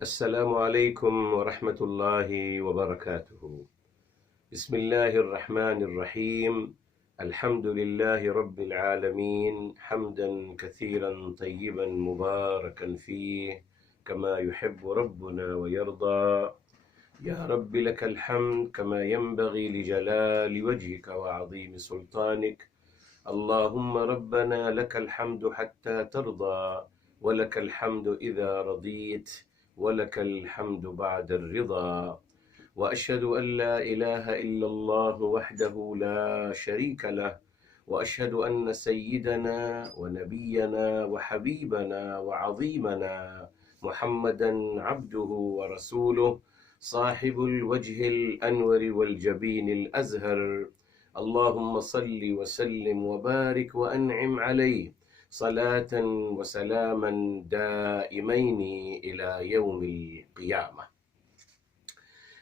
السلام عليكم ورحمة الله وبركاته. بسم الله الرحمن الرحيم. الحمد لله رب العالمين، حمدا كثيرا طيبا مباركا فيه كما يحب ربنا ويرضى. يا رب لك الحمد كما ينبغي لجلال وجهك وعظيم سلطانك. اللهم ربنا لك الحمد حتى ترضى، ولك الحمد إذا رضيت، ولك الحمد بعد الرضا. وأشهد أن لا إله إلا الله وحده لا شريك له، وأشهد أن سيدنا ونبينا وحبيبنا وعظيمنا محمدا عبده ورسوله، صاحب الوجه الأنور والجبين الأزهر. اللهم صل وسلم وبارك وأنعم عليه صلاة وسلاما دائمين إلى يوم القيامة.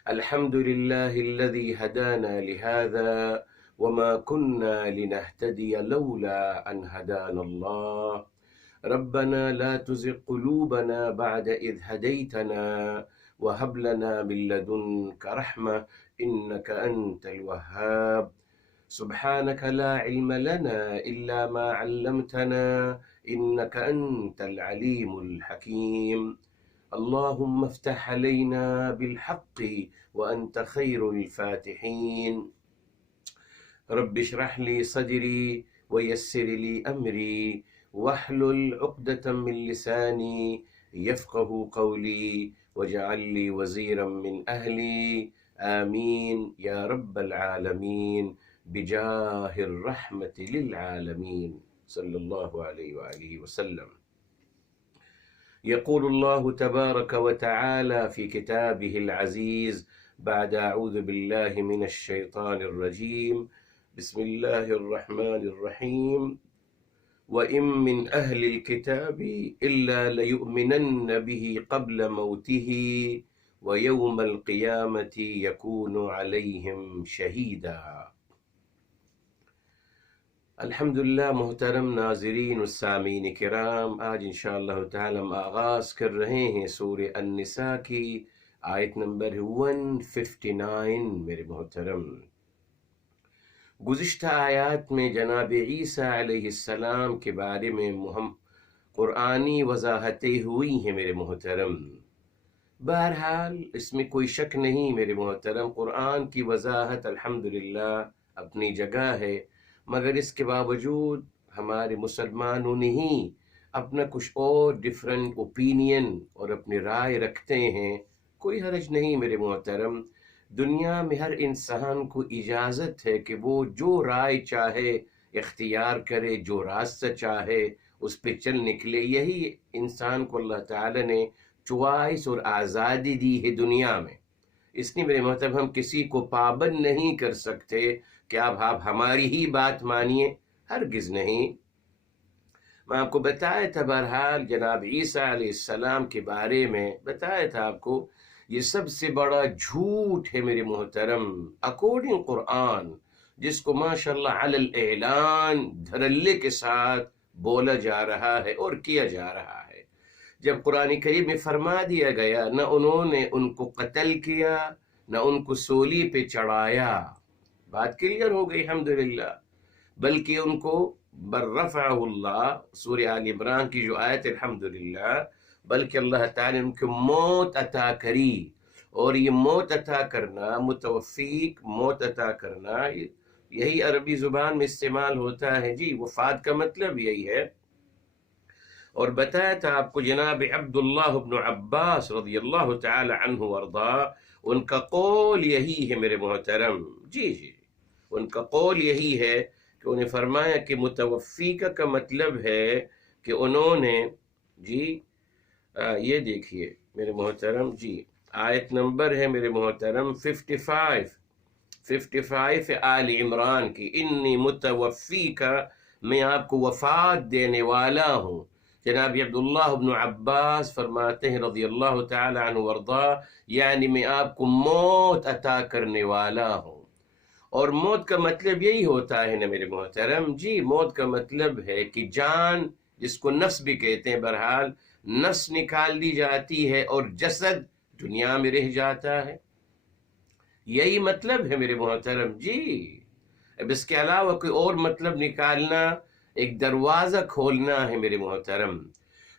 الحمد لله الذي هدانا لهذا، وما كنا لنهتدي لولا أن هدانا الله. ربنا لا تزغ قلوبنا بعد إذ هديتنا، وهب لنا من لدنك رحمة إنك أنت الوهاب. سبحانك لا علم لنا إلا ما علمتنا إنك أنت العليم الحكيم. اللهم افتح علينا بالحق وأنت خير الفاتحين. رب اشرح لي صدري ويسر لي أمري واحلل عقدة من لساني يفقه قولي، واجعل لي وزيرا من أهلي. آمين يا رب العالمين، بجاه الرحمة للعالمين، صلى الله عليه وآله وسلم. يقول الله تبارك وتعالى في كتابه العزيز بعد أعوذ بالله من الشيطان الرجيم، بسم الله الرحمن الرحيم: وإن من أهل الكتاب إلا ليؤمنن به قبل موته ويوم القيامة يكون عليهم شهيدا. الحمدللہ محترم ناظرین و سامعین کرام، آج انشاءاللہ تعالی ہم آغاز کر رہے ہیں سورہ النساء کی آیت نمبر 159۔ میرے محترم، گزشتہ آیات میں جناب عیسیٰ علیہ السلام کے بارے میں قرآنی وضاحتیں ہوئی ہیں میرے محترم۔ بہرحال اس میں کوئی شک نہیں میرے محترم، قرآن کی وضاحت الحمدللہ اپنی جگہ ہے، مگر اس کے باوجود ہمارے مسلمانوں نے ہی اپنا کچھ اور ڈیفرنٹ اوپینین اور اپنی رائے رکھتے ہیں۔ کوئی حرج نہیں میرے محترم، دنیا میں ہر انسان کو اجازت ہے کہ وہ جو رائے چاہے اختیار کرے، جو راستہ چاہے اس پہ چل نکلے۔ یہی انسان کو اللہ تعالی نے چوائس اور آزادی دی ہے دنیا میں۔ اس لیے میرے محترم ہم کسی کو پابند نہیں کر سکتے کہ آپ ہماری ہی بات مانیے، ہرگز نہیں۔ میں آپ کو بتایا تھا بہرحال جناب عیسیٰ علیہ السلام کے بارے میں بتایا تھا آپ کو، یہ سب سے بڑا جھوٹ ہے میرے محترم اکارڈنگ قرآن، جس کو ماشاءاللہ علی الاعلان دھڑلے کے ساتھ بولا جا رہا ہے اور کیا جا رہا ہے۔ جب قرآن کریم میں فرما دیا گیا نہ انہوں نے ان کو قتل کیا نہ ان کو سولی پہ چڑھایا، بات کلیئر ہو گئی الحمدللہ، بلکہ ان کو برفعہ اللہ، سورہ آل عمران کی جو آیت الحمدللہ، بلکہ اللہ تعالی نے ان کو موت عطا کری۔ اور یہ موت عطا کرنا، متوفیق موت عطا کرنا، یہی عربی زبان میں استعمال ہوتا ہے جی، وفات کا مطلب یہی ہے۔ اور بتایا تھا آپ کو جناب عبداللہ بن عباس رضی اللہ تعالی عنہ وارضا، ان کا قول یہی ہے میرے محترم، جی ان کا قول یہی ہے کہ انہیں فرمایا کہ متوفیقہ کا مطلب ہے کہ انہوں نے جی یہ دیکھیے میرے محترم، جی آیت نمبر ہے میرے محترم 55 آل عمران کی، انی متوفیقہ، میں آپ کو وفات دینے والا ہوں۔ جناب عبداللہ بن عباس فرماتے ہیں رضی اللہ تعالی عنہ وارضا، یعنی میں آپ کو موت عطا کرنے والا ہوں۔ اور موت کا مطلب یہی ہوتا ہے نا میرے محترم، جی موت کا مطلب ہے کہ جان جس کو نفس بھی کہتے ہیں، بہرحال نفس نکال دی جاتی ہے اور جسد دنیا میں رہ جاتا ہے. یہی مطلب ہے میرے محترم جی. اب اس کے علاوہ کوئی اور مطلب نکالنا ایک دروازہ کھولنا ہے میرے محترم.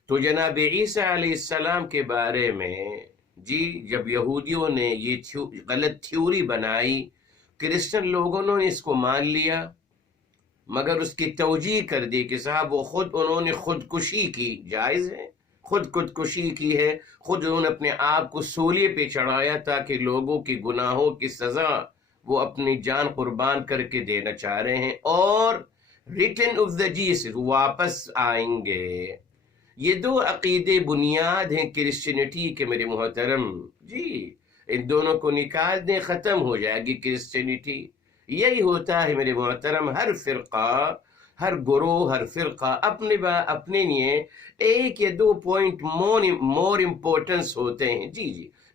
تو جناب عیسیٰ علیہ السلام کے بارے میں جی جب یہودیوں نے یہ غلط تھیوری بنائی، کرسچن لوگوں نے اس کو مان لیا، مگر اس کی توجیہ کر دی کہ صاحب وہ انہوں نے خودکشی کی. جائز ہے، خودکشی کی ہے، خود انہوں نے اپنے آپ کو سولیے پہ چڑھایا تاکہ لوگوں کی گناہوں کی سزا وہ اپنی جان قربان کر کے دینا چاہ رہے ہیں، اور ریٹرن آف دا جیسس واپس آئیں گے. یہ دو عقیدے بنیاد ہیں کرسچینٹی کے میرے محترم جی. ان دونوں کو نکال دیں، ختم ہو جائے گی کرسچینٹی. یہی ہوتا ہے میرے محترم. ہر فرقہ، ہر گروہ، ہر فرقہ اپنے لیے ایک یا دو پوائنٹ مور امپورٹنس ہوتے ہیں جی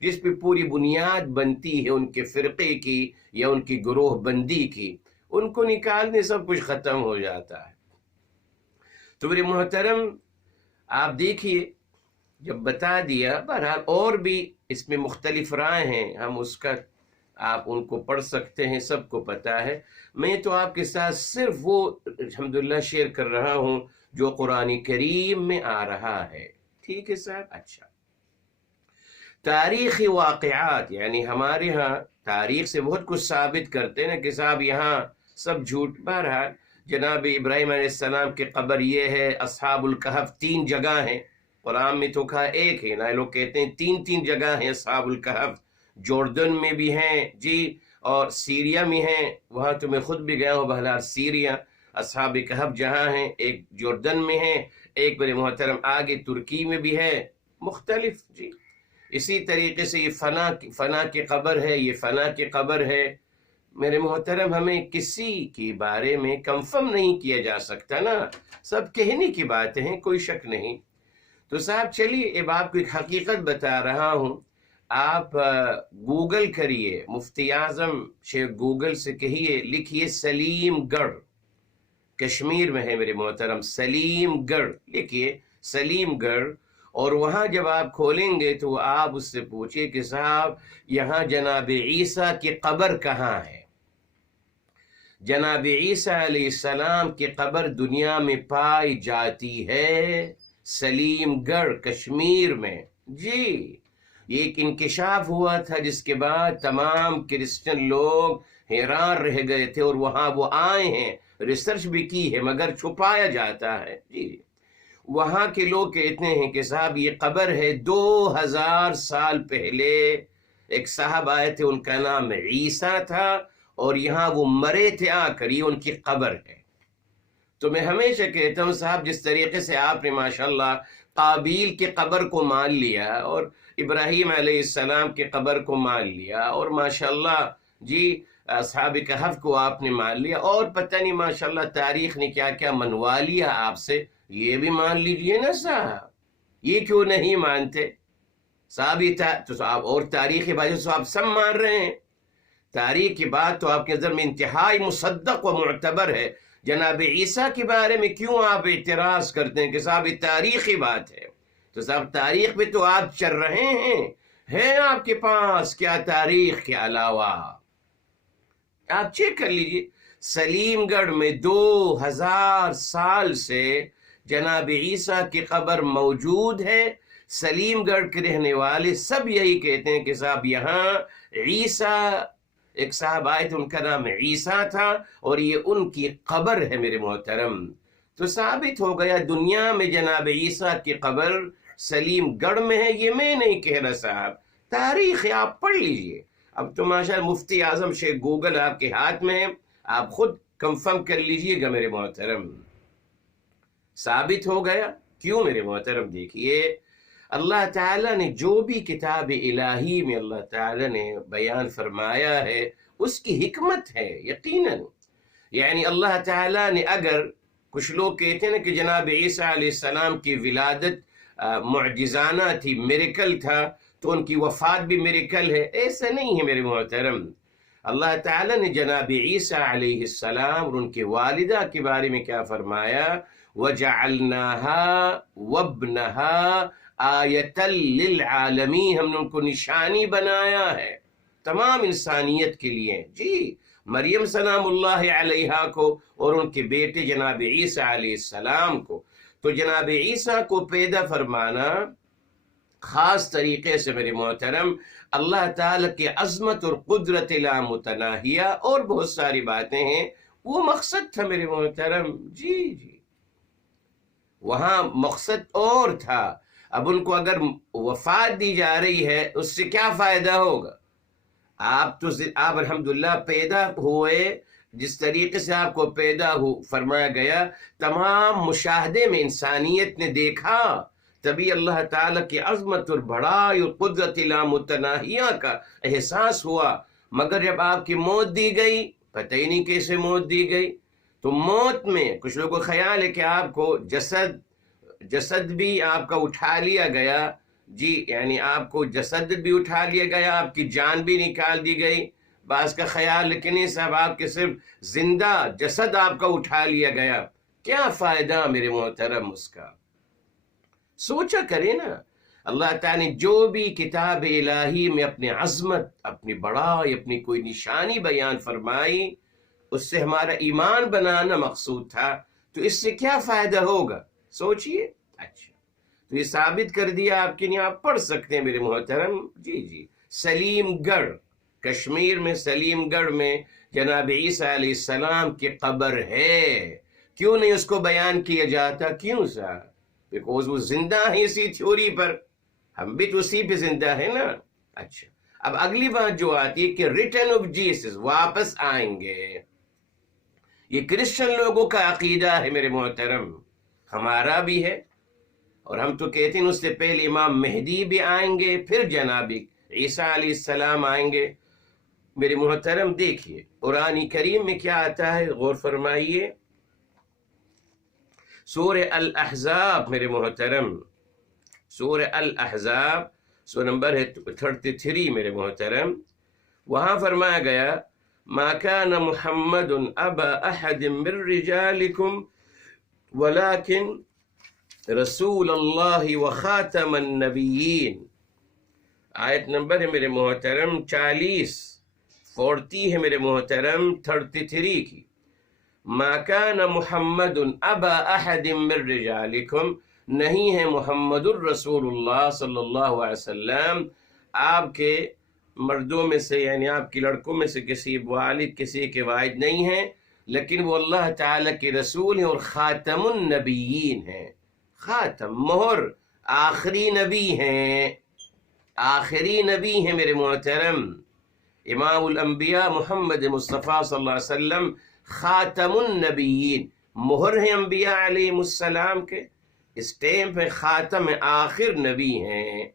جس پہ پوری بنیاد بنتی ہے ان کے فرقے کی یا ان کی گروہ بندی کی. ان کو نکالنے سب کچھ ختم ہو جاتا ہے. تو میرے محترم آپ دیکھیے، جب بتا دیا، بہرحال اور بھی اس میں مختلف رائے ہیں، ہم اس کا آپ ان کو پڑھ سکتے ہیں، سب کو پتا ہے. میں تو آپ کے ساتھ صرف وہ الحمدللہ شیئر کر رہا ہوں جو قرآن کریم میں آ رہا ہے. ٹھیک ہے صاحب. اچھا، تاریخی واقعات، یعنی ہمارے ہاں تاریخ سے بہت کچھ ثابت کرتے ہیں نا کہ صاحب یہاں سب جھوٹ. بہرحال جناب ابراہیم علیہ السلام کی قبر یہ ہے. اصحاب الکہف 3 جگہ ہیں، قرآن میں تو کہا ایک ہے نا، لوگ کہتے ہیں 3 جگہ ہیں اصحاب الکہف. جوردن میں بھی ہیں جی، اور سیریا میں ہیں. وہاں تو میں خود بھی گیا ہوں. بہرحال سیریا اصحاب کہف جہاں ہیں، ایک جوردن میں ہیں، ایک میرے محترم آگے ترکی میں بھی ہے، مختلف جی. اسی طریقے سے یہ فلاں کی قبر ہے، یہ فلاں کی قبر ہے. میرے محترم ہمیں کسی کے بارے میں کنفرم نہیں کیا جا سکتا نا، سب کہنے کی باتیں ہیں، کوئی شک نہیں. تو صاحب چلیے اب آپ کو ایک حقیقت بتا رہا ہوں. آپ گوگل کریے، مفتی اعظم شیخ گوگل سے کہیے، لکھیے سلیم گڑھ، کشمیر میں ہے میرے محترم. سلیم گڑھ لکھیے، سلیم گڑھ. اور وہاں جب آپ کھولیں گے تو آپ اس سے پوچھئے کہ صاحب یہاں جناب عیسیٰ کی قبر کہاں ہے. جناب عیسیٰ علیہ السلام کی قبر دنیا میں پائی جاتی ہے سلیم گڑھ کشمیر میں جی. یہ ایک انکشاف ہوا تھا جس کے بعد تمام کرسچن لوگ حیران رہ گئے تھے، اور وہاں وہ آئے ہیں، ریسرچ بھی کی ہے مگر چھپایا جاتا ہے جی. وہاں کے لوگ کہتے ہیں کہ صاحب یہ قبر ہے 2000 سال پہلے ایک صاحب آئے تھے، ان کا نام عیسیٰ تھا، اور یہاں وہ مرے تھے آ کر، یہ ان کی قبر ہے. تو میں ہمیشہ کہتا ہوں صاحب جس طریقے سے آپ نے ماشاءاللہ قابیل کی قبر کو مان لیا اور ابراہیم علیہ السلام کی قبر کو مان لیا، اور ماشاءاللہ جی اصحاب کہف کو آپ نے مان لیا، اور پتہ نہیں ماشاءاللہ تاریخ نے کیا کیا منوا لیا آپ سے، یہ بھی مان لیجئے نا صاحب. یہ کیوں نہیں مانتے صاحب؟ تو آپ اور تاریخی باتیں تو آپ سب مان رہے ہیں. تاریخ کی بات تو آپ کے نظر میں انتہائی مصدق و معتبر ہے. جناب عیسیٰ کے بارے میں کیوں آپ اعتراض کرتے ہیں کہ صاحب یہ تاریخی بات ہے؟ تو صاحب تاریخ میں تو آپ چل رہے ہیں، ہے آپ کے پاس کیا تاریخ کے علاوہ؟ آپ چیک کر لیجئے. سلیم گڑھ میں 2000 سال سے جناب عیسیٰ کی قبر موجود ہے. سلیم گڑھ کے رہنے والے سب یہی کہتے ہیں کہ صاحب یہاں عیسیٰ، ایک صاحب آئے تھے ان کا نام عیسیٰ تھا، اور یہ ان کی قبر ہے میرے محترم. تو ثابت ہو گیا دنیا میں جناب عیسیٰ کی قبر سلیم گڑھ میں ہے. یہ میں نہیں کہہ رہا صاحب، تاریخ آپ پڑھ لیجئے. اب تو ماشاءاللہ مفتی اعظم شیخ گوگل آپ کے ہاتھ میں ہے، آپ خود کنفرم کر لیجئے گا میرے محترم. ثابت ہو گیا. کیوں میرے محترم؟ دیکھیے اللہ تعالیٰ نے جو بھی کتاب الہی میں اللہ تعالیٰ نے بیان فرمایا ہے اس کی حکمت ہے یقیناً. یعنی اللہ تعالیٰ نے، اگر کچھ لوگ کہتے ہیں کہ جناب عیسیٰ علیہ السلام کی ولادت معجزانہ تھی، میریکل تھا، تو ان کی وفات بھی میریکل ہے. ایسا نہیں ہے میرے محترم. اللہ تعالیٰ نے جناب عیسیٰ علیہ السلام اور ان کے والدہ کے بارے میں کیا فرمایا؟ وَجَعَلْنَاهَا وَابْنَهَا آیَةً لِلْعَالَمِينَ، ہم نے ان کو نشانی بنایا ہے تمام انسانیت کے لیے۔ جی، مریم سلام اللہ علیہا کو اور ان کے بیٹے جناب عیسیٰ علیہ السلام کو۔ تو جناب عیسیٰ کو پیدا فرمانا خاص طریقے سے میرے محترم اللہ تعالیٰ کی عظمت اور قدرت لا متناہیہ، اور بہت ساری باتیں ہیں، وہ مقصد تھا میرے محترم۔ جی جی، وہاں مقصد اور تھا۔ اب ان کو اگر وفات دی جا رہی ہے اس سے کیا فائدہ ہوگا؟ آپ الحمدللہ پیدا ہوئے جس طریقے سے آپ کو پیدا فرمایا گیا، تمام مشاہدے میں انسانیت نے دیکھا، تبھی اللہ تعالیٰ کی عظمت اور بڑائی اور قدرت لا متناہیہ کا احساس ہوا۔ مگر جب آپ کی موت دی گئی، پتہ ہی نہیں کیسے موت دی گئی۔ تو موت میں کچھ لوگوں کو خیال ہے کہ آپ کو جسد بھی آپ کا اٹھا لیا گیا، جی یعنی آپ کو جسد بھی اٹھا لیا گیا، آپ کی جان بھی نکال دی گئی۔ بعض کا خیال لیکن نہیں صاحب، آپ کے صرف زندہ جسد آپ کا اٹھا لیا گیا۔ کیا فائدہ میرے محترم اس کا؟ سوچا کرے نا۔ اللہ تعالیٰ نے جو بھی کتاب الہی میں اپنی عظمت، اپنی بڑائی، اپنی کوئی نشانی بیان فرمائی، اس سے ہمارا ایمان بنانا مقصود تھا، تو اس سے کیا فائدہ ہوگا؟ سوچئے۔ اچھا، تو یہ ثابت کر دیا آپ کے لیے، آپ پڑھ سکتے ہیں میرے محترم۔ جی جی، سلیم گڑھ، کشمیر میں سلیم گڑھ میں جناب عیسیٰ علیہ السلام کی قبر ہے۔ کیوں نہیں اس کو بیان کیا جاتا؟ کیوں صاحب؟ بیکوز وہ زندہ ہیں اسی تھیوری پر، ہم بھی تو اسی پہ زندہ ہیں نا۔ اچھا، اب اگلی بات جو آتی ہے کہ ریٹرن آف جیسس، واپس آئیں گے۔ یہ کرسچن لوگوں کا عقیدہ ہے میرے محترم، ہمارا بھی ہے، اور ہم تو کہتے ہیں اس سے پہلے امام مہدی بھی آئیں گے، پھر جناب عیسیٰ علیہ السلام آئیں گے۔ میرے محترم دیکھیے قرآن کریم میں کیا آتا ہے، غور فرمائیے۔ سورہ الاحزاب میرے محترم، سورہ الاحزاب سورہ نمبر ہے 33 میرے محترم، وہاں فرمایا گیا ما كان محمد ابا احد من رجالكم ولكن رسول اللہ وخاتم النبیین۔ آیت نمبر ہے میرے محترم 40 ہے میرے محترم 33 کی۔ ما كان محمد ابا احد من رجالکم، نہیں ہے محمد الرسول اللہ صلی اللہ علیہ وسلم آپ کے مردوں میں سے، یعنی آپ کے لڑکوں میں سے کسی والد، کسی کے والد نہیں ہیں، لیکن وہ اللہ تعالیٰ کے رسول ہیں اور خاتم النبیین ہیں۔ خاتم، مہر، آخری نبی ہیں، آخری نبی ہیں میرے محترم۔ امام الانبیاء محمد مصطفیٰ صلی اللہ علیہ وسلم خاتم النبیین، مہر ہیں انبیاء علیہ السلام کے، اسٹیمپ ہے، خاتم آخر نبی ہیں۔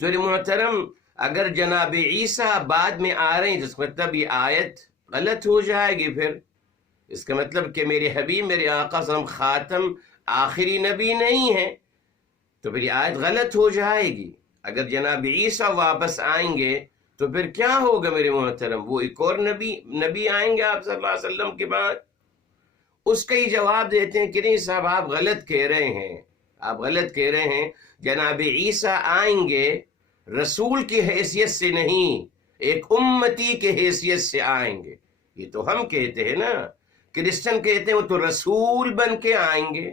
تو میرے محترم اگر جناب عیسیٰ بعد میں آ رہے ہیں، جس کا مطلب یہ آیت غلط ہو جائے گی، پھر اس کا مطلب کہ میرے حبیب، میرے آقا صلی اللہ علیہ وسلم خاتم آخری نبی نہیں ہیں، تو پھر یہ آیت غلط ہو جائے گی۔ اگر جناب عیسیٰ واپس آئیں گے تو پھر کیا ہوگا میرے محترم؟ وہ ایک اور نبی آئیں گے آپ صلی اللہ علیہ وسلم کے بعد۔ اس کا ہی جواب دیتے ہیں کہ نہیں صاحب، آپ غلط کہہ رہے ہیں، آپ غلط کہہ رہے ہیں۔ جناب عیسیٰ آئیں گے رسول کی حیثیت سے نہیں، ایک امتی کے حیثیت سے آئیں گے۔ یہ تو ہم کہتے ہیں نا، کرسچن کہتے ہیں وہ تو رسول بن کے آئیں گے،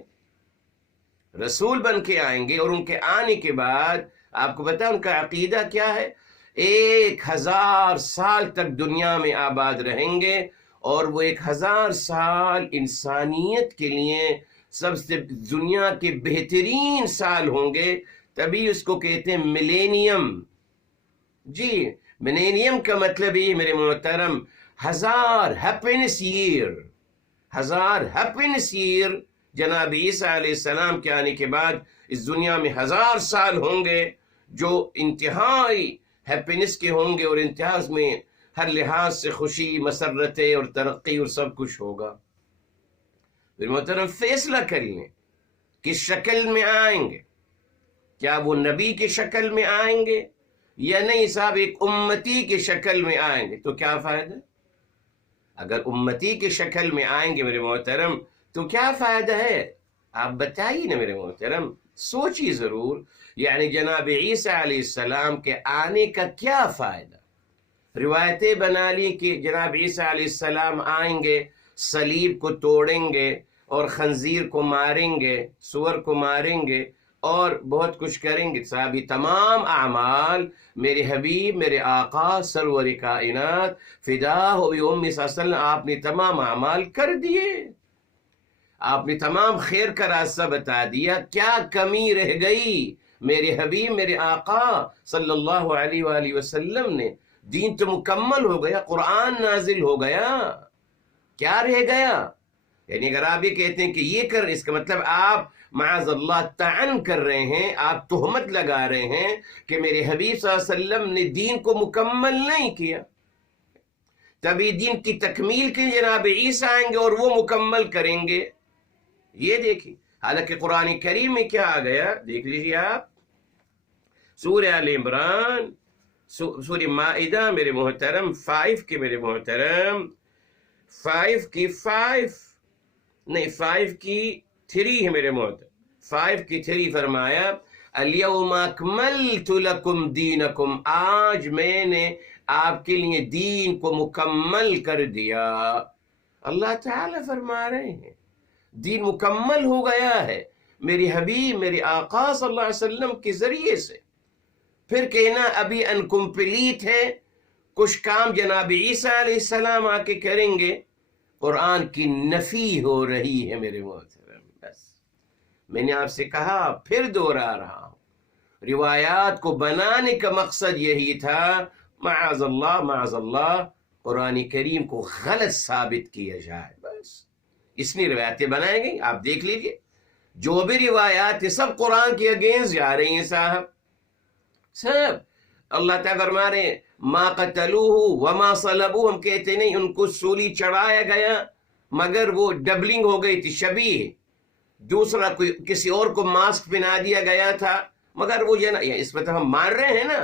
رسول بن کے آئیں گے، اور ان کے آنے کے بعد آپ کو پتا ان کا عقیدہ کیا ہے؟ 1000 سال تک دنیا میں آباد رہیں گے، اور وہ 1000 سال انسانیت کے لیے سب سے دنیا کے بہترین سال ہوں گے، تبھی اس کو کہتے ہیں ملینیم۔ جی، ملینیم کا مطلب یہ میرے محترم 1000 ہیپینس ایئر، 1000 ہیپینس ایئر جناب عیسیٰ علیہ السلام کے آنے کے بعد اس دنیا میں 1000 سال ہوں گے، جو انتہائی ہیپینس کے ہوں گے، اور انتہا میں ہر لحاظ سے خوشی، مسرتیں اور ترقی اور سب کچھ ہوگا۔ پھر محترم فیصلہ کر لیں کس شکل میں آئیں گے، کیا وہ نبی کی شکل میں آئیں گے یا نہیں صاحب ایک امتی کی شکل میں آئیں گے؟ تو کیا فائدہ؟ اگر امتی کی شکل میں آئیں گے میرے محترم تو کیا فائدہ ہے؟ آپ بتائیے نا میرے محترم، سوچیے ضرور، یعنی جناب عیسیٰ علیہ السلام کے آنے کا کیا فائدہ؟ روایتیں بنا لی کہ جناب عیسیٰ علیہ السلام آئیں گے، صلیب کو توڑیں گے اور خنزیر کو ماریں گے، سور کو ماریں گے اور بہت کچھ کریں گے۔ صاحب یہ تمام اعمال میرے حبیب، میرے آقا سرور کائنات فدا ہو بھی ام صلی اللہ علیہ وسلم، آپ نے تمام اعمال کر دیے، آپ نے تمام خیر کا راستہ بتا دیا، کیا کمی رہ گئی؟ میرے حبیب، میرے آقا صلی اللہ علیہ وآلہ وسلم نے، دین تو مکمل ہو گیا، قرآن نازل ہو گیا، کیا رہ گیا؟ یعنی اگر آپ یہ کہتے ہیں کہ یہ کر، اس کا مطلب آپ معاذ اللہ طعن کر رہے ہیں، آپ تہمت لگا رہے ہیں کہ میرے حبیب صلی اللہ علیہ وسلم نے دین کو مکمل نہیں کیا، تبھی دین کی تکمیل کے جناب عیسیٰ آئیں گے اور وہ مکمل کریں گے۔ یہ دیکھیں، حالانکہ قرآن کریم میں کیا آ گیا، دیکھ لیجیے آپ، سورہ آل عمران، سورہ مائدہ میرے محترم 5 کے، میرے محترم 5 کی 3 ہے میرے محترم، 5 کی 3 فرمایا الیوم اکملت لکم دینکم، آج میں نے آپ کے لیے دین کو مکمل کر دیا۔ اللہ تعالیٰ فرما رہے ہیں دین مکمل ہو گیا ہے میری حبیب، میرے آقا صلی اللہ علیہ وسلم کے ذریعے سے۔ پھر کہنا ابھی انکمپلیٹ ہے، کچھ کام جناب عیسیٰ علیہ السلام آ کے کریں گے، قرآن کی نفی ہو رہی ہے میرے محترم۔ بس میں نے آپ سے کہا، پھر دوہرا رہا ہوں، روایات کو بنانے کا مقصد یہی تھا، معاذ اللہ معاذ اللہ قرآن کریم کو غلط ثابت کیا جائے، بس اس لیے روایتیں بنائیں گئی۔ آپ دیکھ لیجئے جو بھی روایات ہیں سب قرآن کے اگینسٹ جا رہی ہیں صاحب، سب۔ اللہ تعالیٰ فرما رہے ہیں ما قتلوہ وما صلبوہ، ہم کہتے نہیں ان کو سولی چڑھایا گیا مگر وہ ڈبلنگ ہو گئی تھی، شبیہ، دوسرا کوئی کسی اور کو ماسک پہنا دیا گیا تھا مگر وہ اس پر ہم مان رہے ہیں نا،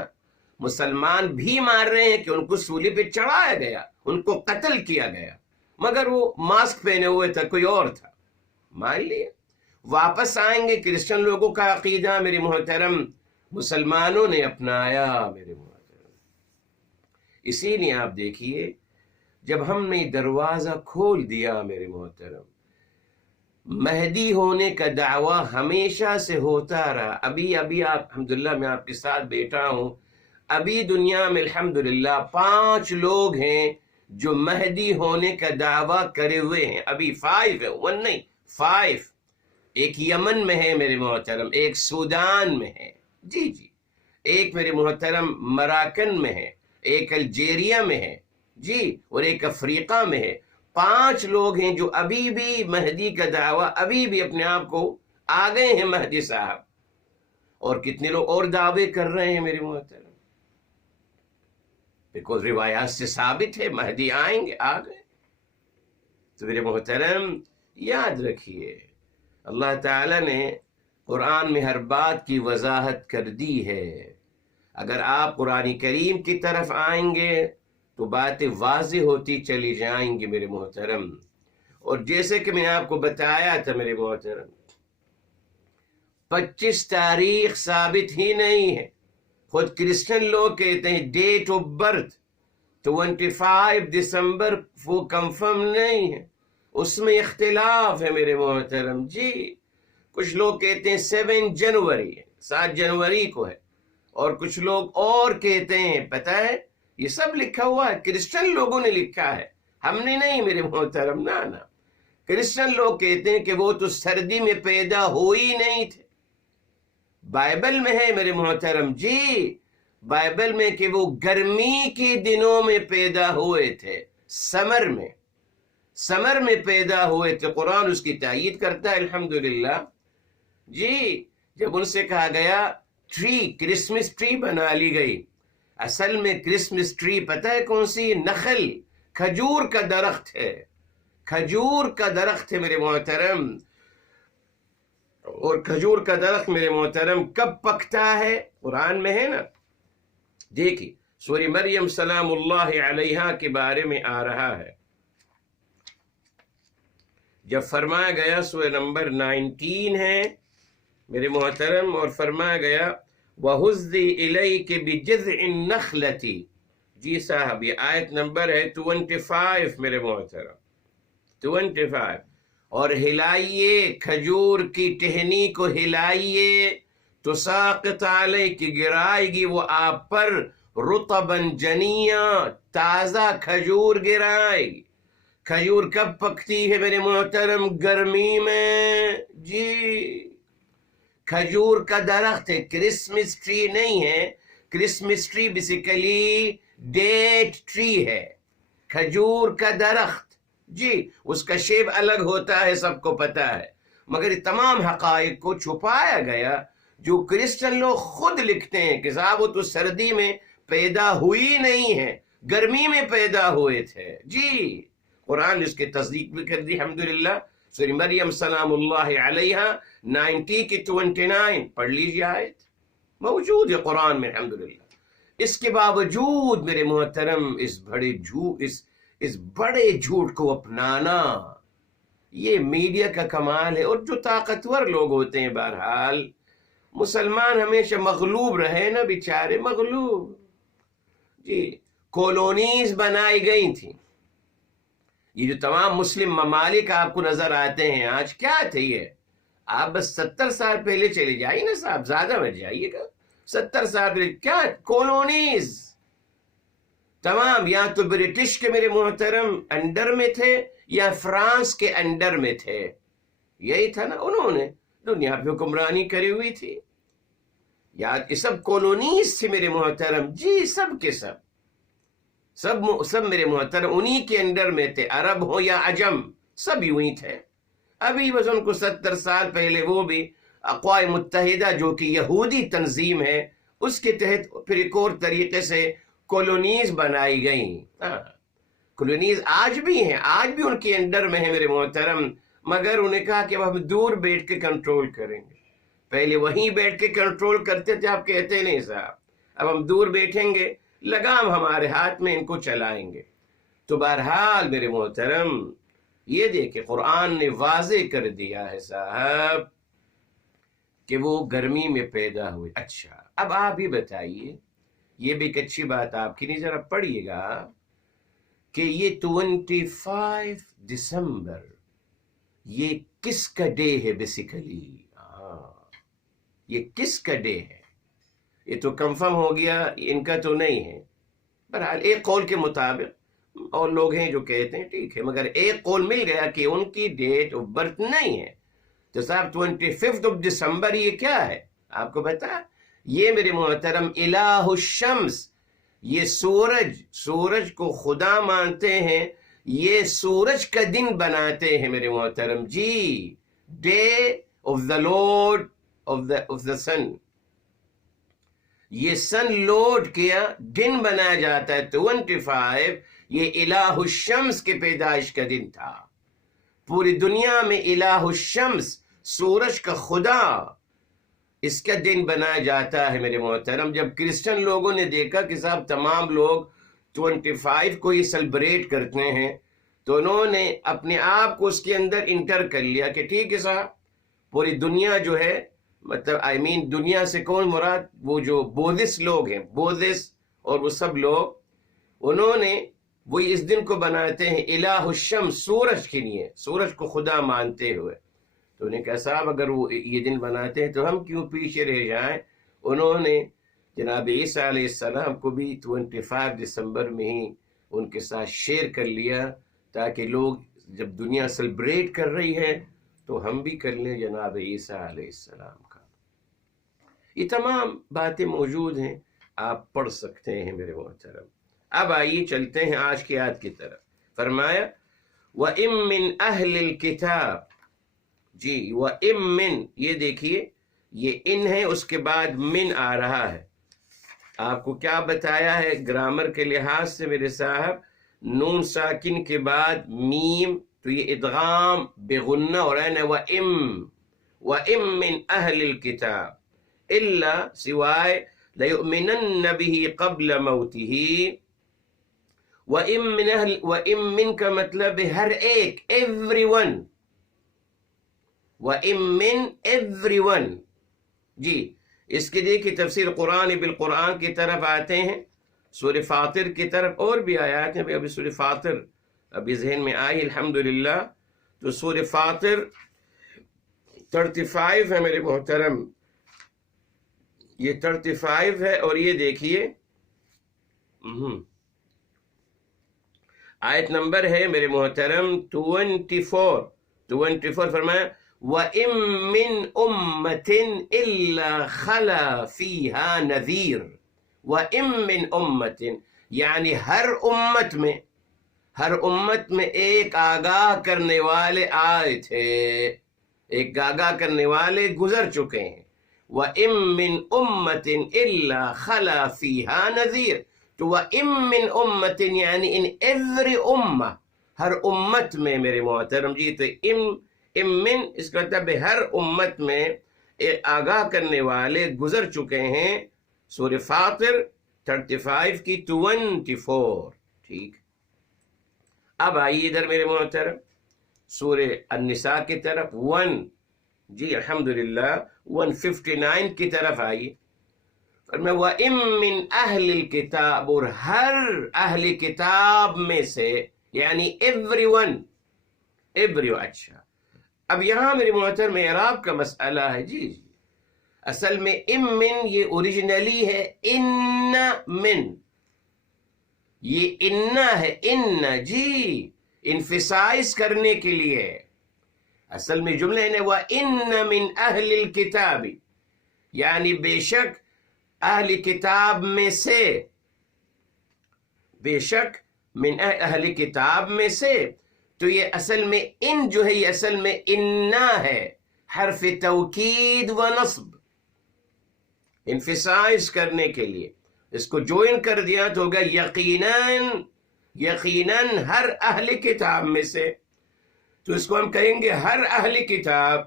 مسلمان بھی مان رہے ہیں کہ ان کو سولی پہ چڑھایا گیا، ان کو قتل کیا گیا مگر وہ ماسک پہنے ہوئے تھا، کوئی اور تھا، مان لیا۔ واپس آئیں گے کرسچن لوگوں کا عقیدہ میرے محترم مسلمانوں نے اپنایا میرے محترم۔ اسی لیے آپ دیکھیے جب ہم نے دروازہ کھول دیا میرے محترم، مہدی ہونے کا دعویٰ ہمیشہ سے ہوتا رہا، ابھی آپ الحمدللہ میں آپ کے ساتھ بیٹھا ہوں، ابھی دنیا میں الحمدللہ 5 لوگ ہیں جو مہدی ہونے کا دعویٰ کرے ہوئے ہیں، ابھی 5 ہے، 1 نہیں 5۔ ایک یمن میں ہے میرے محترم، ایک سودان میں ہے، جی ایک میرے محترم مراکن میں ہے، ایک الجیریا میں ہے، جی، اور ایک افریقہ میں ہے۔ 5 لوگ ہیں جو ابھی بھی مہدی کا دعویٰ، ابھی بھی اپنے آپ کو آ گئے ہیں مہدی صاحب، اور کتنے لوگ اور دعوے کر رہے ہیں میرے محترم، بیکاز روایات سے ثابت ہے مہدی آئیں گے، آ گئے۔ تو میرے محترم یاد رکھیے اللہ تعالیٰ نے قرآن میں ہر بات کی وضاحت کر دی ہے، اگر آپ قرآن کریم کی طرف آئیں گے تو باتیں واضح ہوتی چلی جائیں گی میرے محترم۔ اور جیسے کہ میں نے آپ کو بتایا تھا میرے محترم، 25 تاریخ ثابت ہی نہیں ہے، خود کرسچن لوگ کہتے ہیں ڈیٹ آف برتھ 25 دسمبر، وہ کنفرم نہیں ہے، اس میں اختلاف ہے میرے محترم، جی۔ کچھ لوگ کہتے ہیں 7 جنوری، 7 جنوری کو ہے، اور کچھ لوگ اور کہتے ہیں، پتہ ہے یہ سب لکھا ہوا ہے، کرسچن لوگوں نے لکھا ہے، ہم نے نہیں میرے محترم، نہ کرسچن لوگ کہتے ہیں کہ وہ تو سردی میں پیدا ہو ہی نہیں تھے، بائبل میں ہے میرے محترم، جی بائبل میں کہ وہ گرمی کے دنوں میں پیدا ہوئے تھے، سمر میں پیدا ہوئے تھے، قرآن اس کی تائید کرتا ہے الحمدللہ، جی۔ جب ان سے کہا گیا کرسمس ٹری بنا لی گئی، اصل میں کرسمس ٹری پتہ ہے کون سی؟ نخل، کھجور کا درخت ہے، کھجور کا درخت ہے میرے محترم۔ اور کھجور کا درخت میرے محترم کب پکتا ہے؟ قرآن میں ہے نا، دیکھیے سورہ مریم سلام اللہ علیہا کے بارے میں آ رہا ہے، جب فرمایا گیا سورہ نمبر 19 ہے میرے محترم، اور فرمایا گیا وَهُزِّي إِلَيْكِ بِجِذْعِ النَّخْلَةِ، جی صاحب یہ آیت نمبر ہے 25 میرے محترم، 25، اور ہلائیے کھجور کی ٹہنی کو ہلائیے، تساقط علیک کی گرائے گی وہ آپ پر رطباً جنیا، تازہ کھجور گرائے گی۔ کھجور کب پکتی ہے میرے محترم؟ گرمی میں، جی کھجور کا درخت ہے، کرسمس ٹری نہیں ہے، Christmas tree basically date tree ہے، کھجور کا درخت، جی اس کا شیپ الگ ہوتا ہے، سب کو پتا ہے، مگر یہ تمام حقائق کو چھپایا گیا جو کرسچن لوگ خود لکھتے ہیں کہ صاحب وہ تو سردی میں پیدا ہوئی نہیں ہے، گرمی میں پیدا ہوئے تھے۔ جی قرآن نے اس کی تصدیق بھی کر دی الحمدللہ، سورہ مریم سلام اللہ علیہ 90 کی 29 پڑھ لیجیے، آیت موجود ہے قرآن میں الحمدللہ۔ اس کے باوجود میرے محترم اس بڑے جھوٹ کو اپنانا یہ میڈیا کا کمال ہے، اور جو طاقتور لوگ ہوتے ہیں، بہرحال مسلمان ہمیشہ مغلوب رہے نا بیچارے، مغلوب۔ جی کالونیز بنائی گئی تھیں، یہ جو تمام مسلم ممالک آپ کو نظر آتے ہیں آج، کیا تھے یہ؟ آپ بس 70 سال پہلے چلے جائیے نا صاحب، زیادہ مت جائیے گا، 70 سال پہلے کیا کالونیز تمام، یا تو برٹش کے میرے محترم انڈر میں تھے یا فرانس کے انڈر میں تھے، یہی تھا نا، انہوں نے دنیا پہ حکمرانی کری ہوئی تھی، یا یہ سب کالونیز تھے میرے محترم، جی سب کے سب میرے محترم انہی کے انڈر میں تھے، عرب ہو یا عجم، سب یوں ہی تھے۔ ابھی بس ان کو 70 سال پہلے وہ بھی اقوام متحدہ جو کہ یہودی تنظیم ہے اس کے تحت پھر ایک اور طریقے سے کالونیز بنائی گئیں۔ کالونیز آج بھی ہیں، آج بھی ان کے انڈر میں ہیں میرے محترم، مگر انہیں کہا کہ اب ہم دور بیٹھ کے کنٹرول کریں گے، پہلے وہیں بیٹھ کے کنٹرول کرتے تھے، آپ کہتے نہیں صاحب اب ہم دور بیٹھیں گے، لگام ہمارے ہاتھ میں، ان کو چلائیں گے۔ تو بہرحال میرے محترم یہ دیکھیں قرآن نے واضح کر دیا ہے صاحب کہ وہ گرمی میں پیدا ہوئے۔ اچھا اب آپ ہی بتائیے، یہ بھی ایک اچھی بات آپ کی نہیں، ذرا پڑھیے گا کہ یہ 25 دسمبر یہ کس کا ڈے ہے بیسیکلی؟ یہ کس کا ڈے ہے؟ یہ تو کنفرم ہو گیا ان کا تو نہیں ہے، بہرحال ایک قول کے مطابق، اور لوگ ہیں جو کہتے ہیں ٹھیک ہے، مگر ایک قول مل گیا کہ ان کی ڈیٹ آف برتھ نہیں ہے۔ تو صاحب 25 دسمبر یہ کیا ہے آپ کو پتا؟ یہ میرے محترم الہ الشمس، یہ سورج کو خدا مانتے ہیں، یہ سورج کا دن بناتے ہیں میرے محترم، جی day of the lord of the sun, یہ سن لارڈ کیا دن بنایا جاتا ہے 25، یہ الہ الشمس کے پیدائش کا دن تھا۔ پوری دنیا میں الہ الشمس سورج کا خدا اس کا دن بنایا جاتا ہے میرے محترم۔ جب کرسچن لوگوں نے دیکھا کہ صاحب تمام لوگ 25 کو یہ سیلیبریٹ کرتے ہیں، تو انہوں نے اپنے آپ کو اس کے اندر انٹر کر لیا کہ ٹھیک ہے صاحب پوری دنیا جو ہے، مطلب دنیا سے کون مراد؟ وہ جو بودھسٹ لوگ ہیں، بودھسٹ اور وہ سب لوگ، انہوں نے وہی اس دن کو بناتے ہیں الہ الشمس، سورج کے لیے، سورج کو خدا مانتے ہوئے۔ تو انہیں کہا صاحب اگر وہ یہ دن بناتے ہیں تو ہم کیوں پیچھے رہ جائیں؟ انہوں نے جناب عیسیٰ علیہ السلام کو بھی 25 دسمبر میں ہی ان کے ساتھ شیئر کر لیا، تاکہ لوگ جب دنیا سیلیبریٹ کر رہی ہے تو ہم بھی کر لیں جناب عیسیٰ علیہ السلام کا۔ یہ تمام باتیں موجود ہیں، آپ پڑھ سکتے ہیں میرے محترم۔ اب آئیے چلتے ہیں آج کی آیت کی طرف۔ فرمایا وَإِن مِّنْ أَهْلِ الْكِتَابِ، جی وَإِن مِّن، یہ دیکھیے یہ ان ہے، اس کے بعد من آ رہا ہے۔ آپ کو کیا بتایا ہے گرامر کے لحاظ سے میرے صاحب؟ نون ساکن کے بعد میم، تو یہ ادغام بغنہ ہو رہا ہے نا، وَإِن مِّنْ أَهْلِ الْكِتَابِ إِلَّا سوائے لَيُؤْمِنَنَّ بِهِ قَبْلَ مَوْتِهِ۔ وَإِن مِّن کا مطلب ہے ہر ایک، ایوری ون، وَإِن مِّن everyone. جی اس کے دیکھیے تفسیر قرآن بالقرآن کی طرف آتے ہیں، سورہ فاطر کی طرف، اور بھی آیات ہیں، ابھی سورہ فاطر ابھی ذہن میں آئی الحمدللہ. تو سورہ فاطر 35 ہے میرے محترم، یہ 35 ہے. اور یہ دیکھیے آیت نمبر ہے میرے محترم 24 فرمایا وَإِن مِّن أُمَّةٍ إِلَّا خَلَا فِيهَا نَذِيرٌ. وَإِن مِّن أُمَّةٍ یعنی ہر امت میں ایک آگاہ کرنے والے آئے تھے، ایک آگاہ کرنے والے گزر چکے ہیں. وَإِن مِّن أُمَّةٍ إِلَّا خَلَا فِيهَا نَذِيرٌ. تو وَإِن مِّن أُمَّةٍ یعنی in every امہ، ہر امت میں میرے محترم جی. تو من اس کا مطلب ہر امت میں ایک آگاہ کرنے والے گزر چکے ہیں. سورہ فاطر 35 کی 24. ٹھیک، اب آئیے ادھر میرے محترم سورہ النساء کی طرف 1 جی الحمدللہ 159 کی طرف آئیے. فرمایا وَإِن مِّن أَهْلِ الْكِتَابِ، اور ہر اہل کتاب میں سے، یعنی everyone. اچھا اب یہاں میرے محترم اعراب کا مسئلہ ہے. جی اصل میں من یہ اوریجنلی ہے ان من، یہ ان ہے ان جی انفسائز کرنے کے لیے. اصل میں جملہ ہے وَإِنَّ مِنْ أَهْلِ الْكِتَابِ یعنی بے شک اہل کتاب میں سے، بے شک من اہل کتاب میں سے. تو یہ اصل میں ان جو ہے یہ اصل میں انا ہے، حرف توکید و نصب، انفسائز کرنے کے لیے. اس کو جوائن کر دیا تو ہوگا یقیناً ہر اہل کتاب میں سے. تو اس کو ہم کہیں گے ہر اہل کتاب.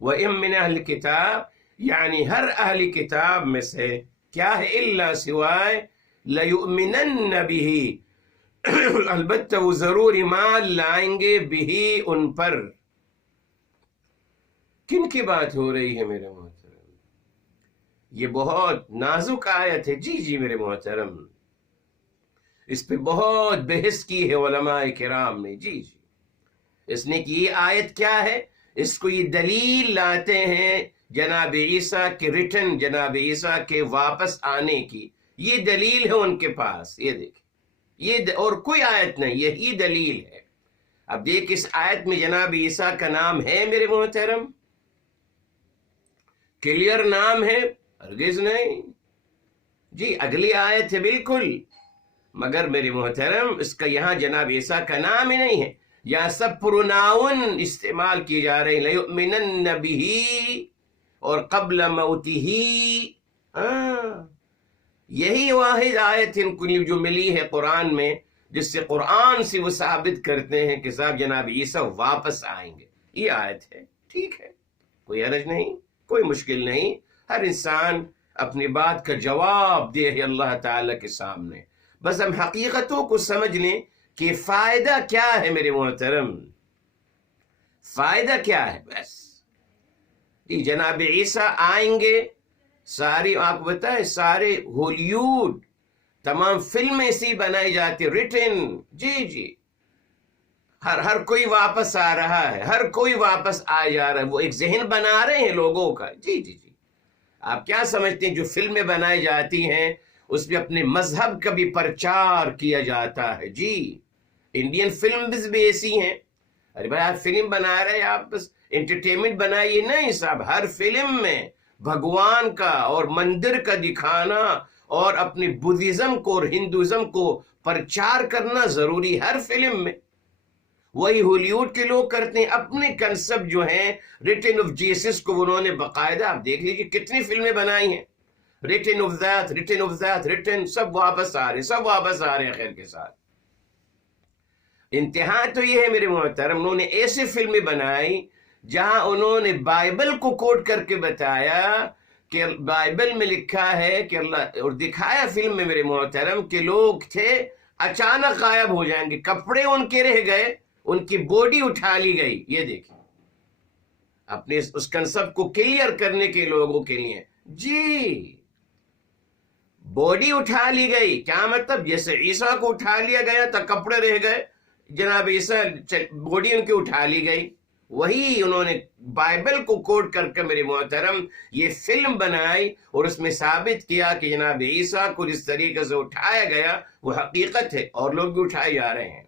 وَإِن مِّنْ أَهْلِ الْكِتَابِ یعنی ہر اہل کتاب میں سے کیا ہے، الا سوائے لَيُؤْمِنَنَّ بِهِ البتہ وہ ضرور ایمان لائیں گے بھی ان پر. کن کی بات ہو رہی ہے میرے محترم؟ یہ بہت نازک آیت ہے. جی میرے محترم اس پہ بہت بحث کی ہے علماء کرام نے. جی اس نے کہ یہ آیت کیا ہے، اس کو یہ دلیل لاتے ہیں جناب عیسیٰ کے ریٹن، جناب عیسیٰ کے واپس آنے کی. یہ دلیل ہے ان کے پاس. یہ دیکھیں، یہ اور کوئی آیت نہیں، یہی دلیل ہے. اب دیکھ اس آیت میں جناب عیسیٰ کا نام ہے میرے محترم، کلیئر نام ہے؟ ہرگز نہیں. جی اگلی آیت ہے بالکل، مگر میرے محترم اس کا یہاں جناب عیسیٰ کا نام ہی نہیں ہے. یہاں سب پروناؤن استعمال کی جا رہے ہیں، لَيُؤْمِنَنَّ بِهِ اور قبل موتِهِ. یہی واحد آیت ان کو جو ملی ہے قرآن میں، جس سے قرآن سے وہ ثابت کرتے ہیں کہ صاحب جناب عیسیٰ واپس آئیں گے. یہ آیت ہے. ٹھیک ہے، کوئی حرج نہیں، کوئی مشکل نہیں. ہر انسان اپنی بات کا جواب دے ہے اللہ تعالی کے سامنے. بس ہم حقیقتوں کو سمجھ لیں کہ فائدہ کیا ہے میرے محترم، فائدہ کیا ہے. بس جی جناب عیسیٰ آئیں گے. ساری آپ کو بتائیں سارے ہالیوڈ تمام فلمیں ایسی بنائی جاتی ریٹن. جی ہر کوئی واپس آ رہا ہے، ہر کوئی واپس آ جا رہا ہے. وہ ایک ذہن بنا رہے ہیں لوگوں کا. جی آپ کیا سمجھتے ہیں جو فلمیں بنائی جاتی ہیں اس میں اپنے مذہب کا بھی پرچار کیا جاتا ہے. جی انڈین فلمز بھی ایسی ہیں. ارے بھائی آپ فلم بنا رہے ہیں، آپ بس انٹرٹینمنٹ بنائیے نہیں صاحب. ہر فلم میں بھگوان کا اور مندر کا دکھانا اور اپنی بدھزم کو اور ہندوازم کو پرچار کرنا ضروری ہر فلم میں. وہی ہالیوڈ کے لوگ کرتے ہیں. اپنے کنسپٹ جو ہیں ریٹن آف جیسس کو انہوں نے باقاعدہ آپ دیکھ لیجیے کتنی فلمیں بنائی ہیں. ریٹن آف ذات ریٹن سب واپس آ رہے ہیں خیر کے ساتھ. انتہا تو یہ ہے میرے محترم، انہوں نے ایسے فلمیں بنائی جہاں انہوں نے بائبل کو کوٹ کر کے بتایا کہ بائبل میں لکھا ہے کہ اللہ، اور دکھایا فلم میں میرے محترم کہ لوگ تھے اچانک غائب ہو جائیں گے، کپڑے ان کے رہ گئے، ان کی باڈی اٹھا لی گئی. یہ دیکھیں اپنے اس کنسپٹ کو کلیئر کرنے کے لوگوں کے لیے. جی باڈی اٹھا لی گئی، کیا مطلب؟ جیسے عیسیٰ کو اٹھا لیا گیا تو کپڑے رہ گئے، جناب عیسیٰ باڈی ان کی اٹھا لی گئی. وہی انہوں نے بائبل کو کوٹ کر کے میرے محترم یہ فلم بنائی اور اس میں ثابت کیا کہ جناب عیسیٰ کو جس طریقے سے اٹھایا گیا وہ حقیقت ہے، اور لوگ بھی اٹھائے جا رہے ہیں.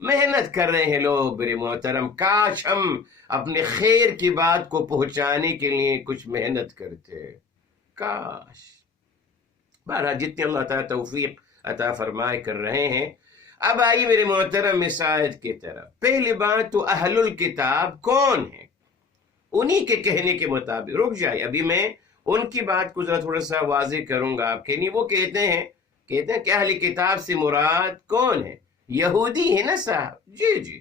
محنت کر رہے ہیں لوگ میرے محترم. کاش ہم اپنے خیر کی بات کو پہنچانے کے لیے کچھ محنت کرتے، کاش. بہرحال جتنے اللہ تعالیٰ توفیق عطا فرمائے کر رہے ہیں. اب آئیے میرے محترم اس آیت کی طرف. پہلی بات تو اہل الکتاب کون ہے؟ انہی کے کہنے کے مطابق رک جائے، ابھی میں ان کی بات کو ذرا تھوڑا سا واضح کروں گا آپ کے لیے. وہ کہتے ہیں کہ اہل کتاب سے مراد کون ہے؟ یہودی ہے نا صاحب. جی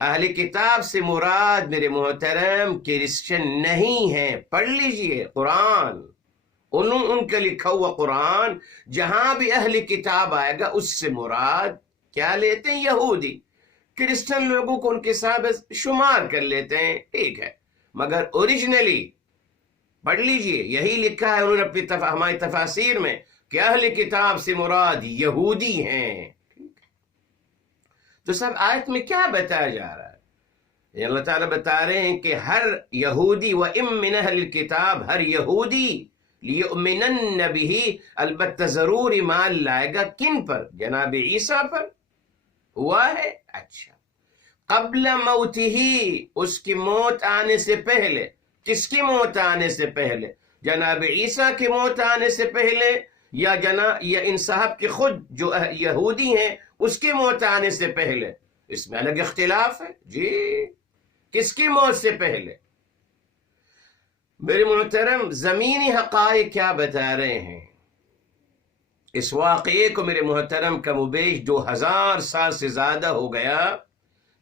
اہل کتاب سے مراد میرے محترم کرسچن نہیں ہے. پڑھ لیجئے قرآن، ان کا لکھا ہوا قرآن، جہاں بھی اہل کتاب آئے گا اس سے مراد کیا لیتے ہیں؟ یہودی. کرسچن لوگوں کو ان کے ساتھ شمار کر لیتے ہیں، ٹھیک ہے، مگر اوریجنلی پڑھ لیجئے یہی لکھا ہے انہوں نے اپنی ہماری تفاسیر میں کہ اہل کتاب سے مراد یہودی ہیں. تو سب آیت میں کیا بتایا جا رہا ہے؟ اللہ تعالیٰ بتا رہے ہیں کہ ہر یہودی وَإِن مِّنْ أَهْلِ الْكِتَابِ، ہر یہودی لِيُؤْمِنَنَّ بِهِ، البتہ ضرور ایمان لائے گا کن پر؟ جناب عیسیٰ پر. ہوا ہے؟ اچھا. قبل موتہ، اس کی موت آنے سے پہلے. کس کی موت آنے سے پہلے؟ جناب عیسیٰ کی موت آنے سے پہلے، یا ان صاحب کے خود جو یہودی ہیں اس کی موت آنے سے پہلے؟ اس میں الگ اختلاف ہے. جی کس کی موت سے پہلے؟ میرے محترم زمینی حقائق کیا بتا رہے ہیں؟ اس واقعے کو میرے محترم کم و بیش 2000 سال سے زیادہ ہو گیا.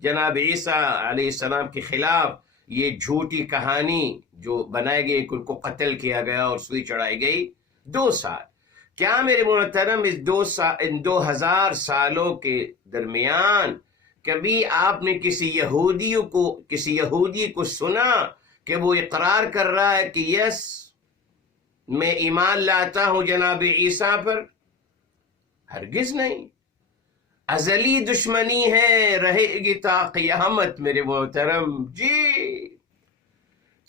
جناب عیسیٰ علیہ السلام کے خلاف یہ جھوٹی کہانی جو بنائی گئی کہ ان کو قتل کیا گیا اور سوئی چڑھائی گئی. 2 سال. کیا میرے محترم ان 2000 سالوں کے درمیان کبھی آپ نے کسی یہودی کو سنا کہ وہ اقرار کر رہا ہے کہ یس میں ایمان لاتا ہوں جناب عیسیٰ پر؟ ہرگز نہیں. ازلی دشمنی ہے، رہے گی تا قیامت میرے محترم. جی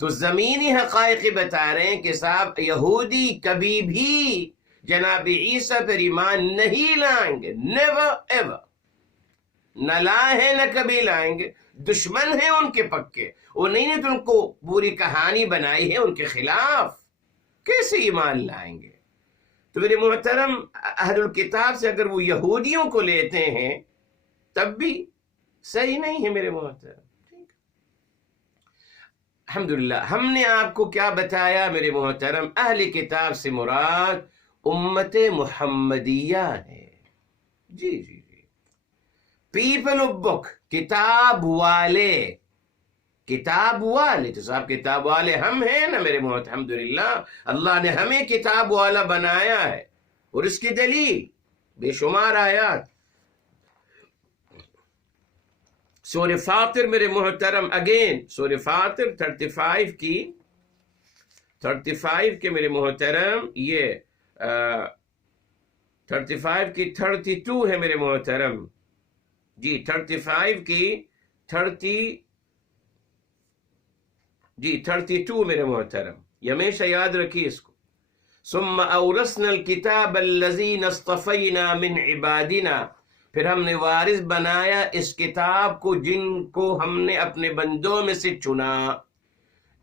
تو زمینی حقائق بتا رہے ہیں کہ صاحب یہودی کبھی بھی جناب عیسیٰ پر ایمان نہیں لائیں گے. Never ever. نہ لائے ہیں نہ کبھی لائیں گے. دشمن ہیں ان کے پکے. وہ نہیں نے تو ان کو پوری کہانی بنائی ہے ان کے خلاف. کیسے ایمان لائیں گے؟ تو میرے محترم اہل الکتاب سے اگر وہ یہودیوں کو لیتے ہیں تب بھی صحیح نہیں ہے میرے محترم. الحمدللہ ہم نے آپ کو کیا بتایا میرے محترم؟ اہل کتاب سے مراد امت محمدیہ ہے. جی پیپل آف بک، کتاب والے. کتاب والے تو صاحب کتاب والے ہم ہیں نا میرے محترم. الحمدللہ اللہ نے ہمیں کتاب والا بنایا ہے، اور اس کی دلیل بے شمار آیات. سورہ فاطر میرے محترم، اگین سورہ فاطر 35 کے میرے محترم، یہ 35 کی 32 ہے میرے محترم. جی 35 کی 32 میرے محترم. یہ ہمیشہ یاد رکھیے اس کو. ثم اورثنا الكتاب الذين اصطفينا من عبادنا، پھر ہم نے وارث بنایا اس کتاب کو جن کو ہم نے اپنے بندوں میں سے چنا.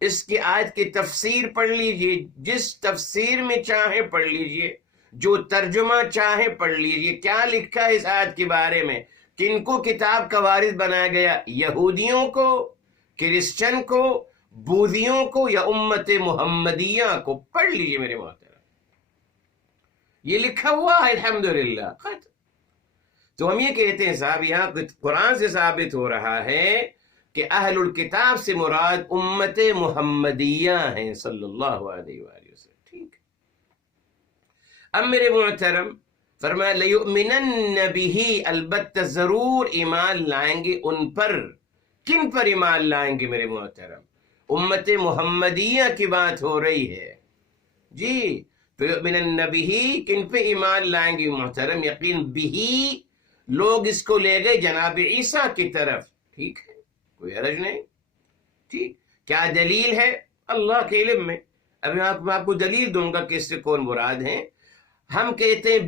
اس کی آیت کی تفسیر پڑھ لیجئے، جس تفسیر میں چاہیں پڑھ لیجئے، جو ترجمہ چاہیں پڑھ لیجئے. کیا لکھا ہے اس آیت کے بارے میں؟ کن کو کتاب کا وارث بنایا گیا؟ یہودیوں کو، کرسچن کو، بودھیوں کو، یا امت محمدیہ کو؟ پڑھ لیجئے میرے محترم، یہ لکھا ہوا ہے الحمدللہ. تو ہم یہ کہتے ہیں صاحب یہاں قرآن سے ثابت ہو رہا ہے کہ اہل الکتاب سے مراد امت محمدیہ ہیں صلی اللہ علیہ وآلہ وسلم. ٹھیک. اب میرے محترم فرمایا لَيُؤْمِنَنَّ بِهِ، البتہ ضرور ایمان لائیں گے ان پر. کن پر ایمان لائیں گے میرے محترم؟ امت محمدیہ کی بات ہو رہی ہے جی. فَيُؤْمِنَنَّ بِهِ کن پہ ایمان لائیں گے محترم؟ یقین بِهِ لوگ اس کو لے گئے جناب عیسیٰ کی طرف. ٹھیک ہے، کوئی حرج نہیں. ٹھیک، کیا دلیل ہے؟ اللہ کے علم میں. ابھی میں آپ کو دلیل دوں گا کہ اس سے کون مراد ہیں. ہم کہتے ہیں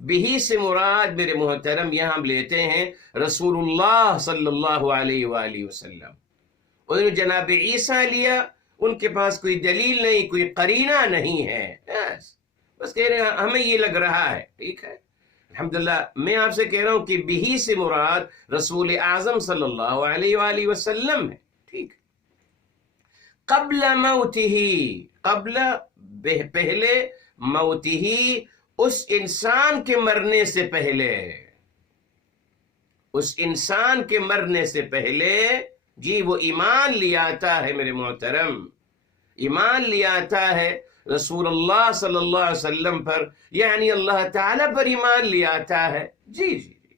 بِهِ سے مراد میرے محترم یہاں ہم لیتے ہیں رسول اللہ صلی اللہ علیہ وآلہ وسلم. انہوں نے جناب عیسیٰ لیا، ان کے پاس کوئی دلیل نہیں، کوئی قرینہ نہیں ہے، بس کہہ رہے ہیں ہمیں یہ لگ رہا ہے. ٹھیک ہے، الحمدللہ. میں آپ سے کہہ رہا ہوں کہ بِهِ سے مراد رسول اعظم صلی اللہ علیہ وآلہ وسلم ہے. ٹھیک، قبل موتہ، قبل پہلے، موتہ اس انسان کے مرنے سے پہلے، اس انسان کے مرنے سے پہلے جی وہ ایمان لے آتا ہے میرے محترم، ایمان لے آتا ہے رسول اللہ صلی اللہ علیہ وسلم پر، یعنی اللہ تعالی پر ایمان لے آتا ہے. جی جی جی.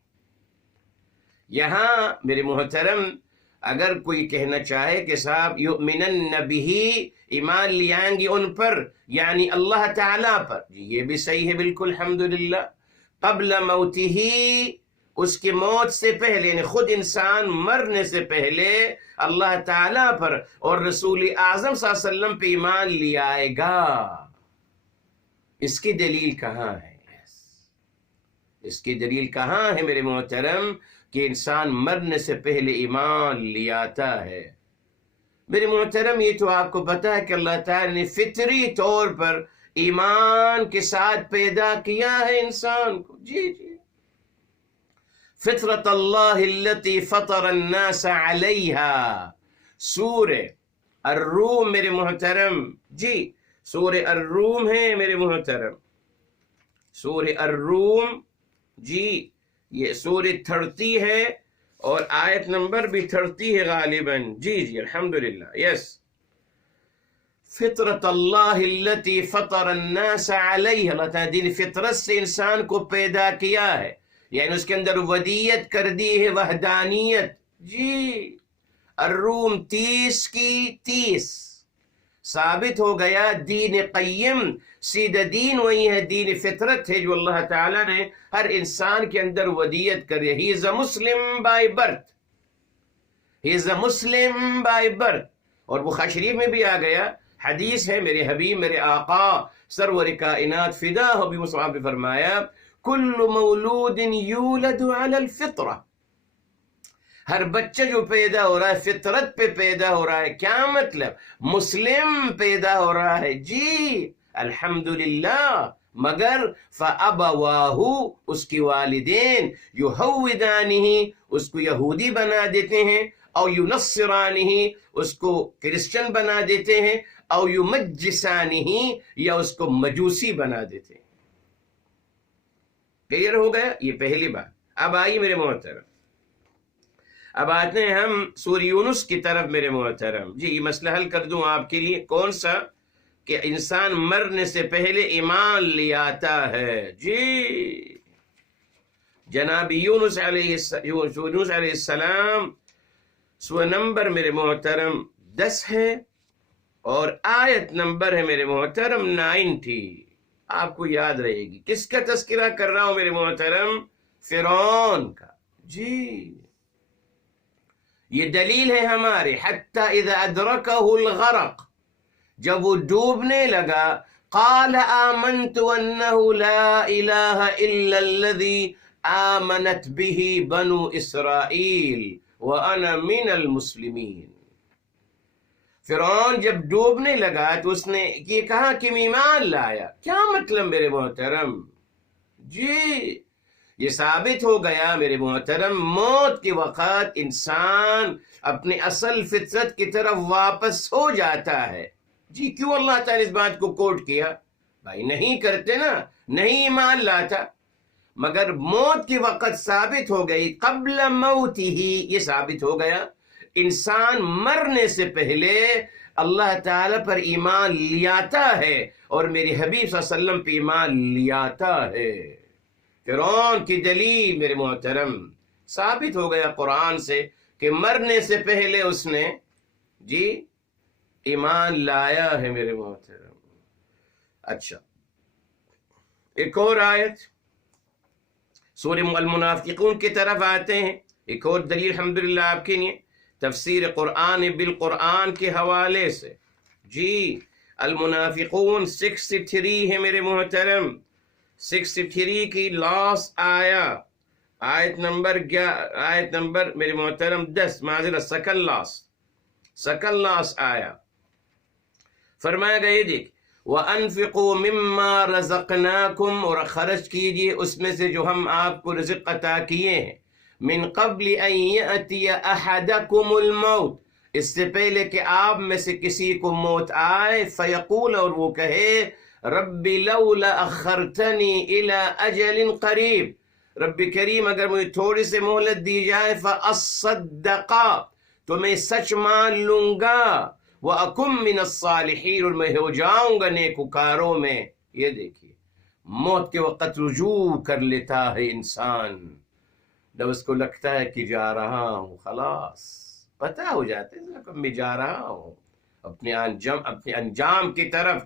یہاں میرے محترم اگر کوئی کہنا چاہے کہ صاحب یؤمنن بِهِ ایمان لے آئیں گے ان پر، یعنی اللہ تعالیٰ پر، جی یہ بھی صحیح ہے بالکل الحمدللہ. قبل موتہ اس کی موت سے پہلے، یعنی خود انسان مرنے سے پہلے اللہ تعالیٰ پر اور رسول اعظم صلی اللہ علیہ وسلم پہ ایمان لے آئے گا. اس کی دلیل کہاں ہے؟ اس کی دلیل کہاں ہے میرے محترم کہ انسان مرنے سے پہلے ایمان لے آتا ہے؟ میرے محترم یہ تو آپ کو پتا ہے کہ اللہ تعالیٰ نے فطری طور پر ایمان کے ساتھ پیدا کیا ہے انسان کو. جی جی. فطرت اللہ التي فطر الناس علیہا، سورہ الروم میرے محترم. جی سورہ الروم ہے میرے محترم، سورہ الروم. جی یہ سورہ 30 ہے اور آیت نمبر بھی 30 ہے غالباً. جی جی الحمدللہ. یس. فطرت اللہ التي فطر الناس علیہ، اللہ تعالیٰ دین فطرت سے انسان کو پیدا کیا ہے، یعنی اس کے اندر ودیت کر دی ہے، وحدانیت. جی الروم 30 کی 30 ثابت ہو گیا. دین قیم سیدھا دین وہی ہے، دین فطرت ہے جو اللہ تعالیٰ نے ہر انسان کے اندر ودیت کر دی. He is a Muslim by birth, he is a Muslim by birth. اور بخاری شریف میں بھی آ گیا، حدیث ہے، میرے حبیب میرے آقا سرور کائنات فدا ہو بھی مصعب نے فرمایا کل مولود یولد علی الفطرہ، ہر بچہ جو پیدا ہو رہا ہے فطرت پہ پیدا ہو رہا ہے. کیا مطلب؟ مسلم پیدا ہو رہا ہے. جی الحمدللہ. مگر فَأَبَوَاهُ اس کی والدین يُهَوِّدَانِهِ اس کو یہودی بنا دیتے ہیں، او يُنَصِّرَانِهِ اس کو کرسچن بنا دیتے ہیں، او يُمَجِّسَانِهِ یا اس کو مجوسی بنا دیتے ہیں. کلیئر ہو گیا؟ یہ پہلی بات. اب آئیے میرے محترم، اب آتے ہیں ہم سورہ یونس کی طرف میرے محترم. جی یہ مسئلہ حل کر دوں آپ کے لیے. کون سا؟ کہ انسان مرنے سے پہلے ایمان لے آتا ہے. جی جناب یونس علیہ السلام سورہ نمبر میرے محترم 10 ہے اور آیت نمبر ہے میرے محترم 90. آپ کو یاد رہے گی. کس کا تذکرہ کر رہا ہوں میرے محترم؟ فرعون کا. جی یہ دلیل ہے ہمارے. حتی اذا ادرکہ الغرق، جب وہ ڈوبنے لگا، قال آمنت انہ لا الہ الا الذی آمنت به بنو اسرائیل وانا من المسلمین. فرعون جب ڈوبنے لگا تو اس نے یہ کہا کہ میں ایمان لایا. کیا مطلب میرے محترم؟ جی یہ ثابت ہو گیا میرے محترم موت کے وقت انسان اپنے اصل فطرت کی طرف واپس ہو جاتا ہے. جی کیوں اللہ تعالیٰ اس بات کو کوٹ کیا؟ بھائی نہیں کرتے نا، نہیں ایمان لاتا. مگر موت کے وقت ثابت ہو گئی، قبل موت ہی یہ ثابت ہو گیا انسان مرنے سے پہلے اللہ تعالیٰ پر ایمان لیاتا ہے اور میرے حبیب صلی اللہ علیہ وسلم پہ ایمان لیاتا ہے. فرعون کی دلیل میرے محترم ثابت ہو گیا قرآن سے کہ مرنے سے پہلے اس نے جی ایمان لایا ہے میرے محترم۔ اچھا، ایک اور آیت سورہ المنافقون کی طرف آتے ہیں، ایک اور دلیل الحمدللہ آپ کے لیے تفسیر قرآن بالقرآن کے حوالے سے۔ جی المنافقون 63 ہے میرے محترم، 63 کی لاسٹ آیت نمبر میرے محترم 10، معذرت سکن لاسٹ آیا فرمایا گیا، دیکھ وَأَنفِقُوا مِمَّا رَزَقْنَاكُمْ، اور خرچ کیجئے اس میں سے جو ہم آپ کو رزق عطا کیے ہیں، من قبل ان یأتی احدکم الموت، اس سے پہلے کہ آپ میں سے کسی کو موت آئے، فیقول، اور وہ کہے، رب لولا اخرتنی الى اجل قریب، رب کریم اگر مجھے تھوڑی سی مہلت دی جائے، فاصدق، تو میں سچ مان لوں گا، وَأَكُمْ مِنَ الصَّالِحِينَ، اور میں ہو جاؤں گا نیکوکاروں میں۔ یہ دیکھیے موت کے وقت رجوع کر لیتا ہے انسان، جب اس کو لگتا ہے کہ جا رہا ہوں، خلاص پتہ ہو جاتا ہے میں جا رہا ہوں اپنے انجام کی طرف،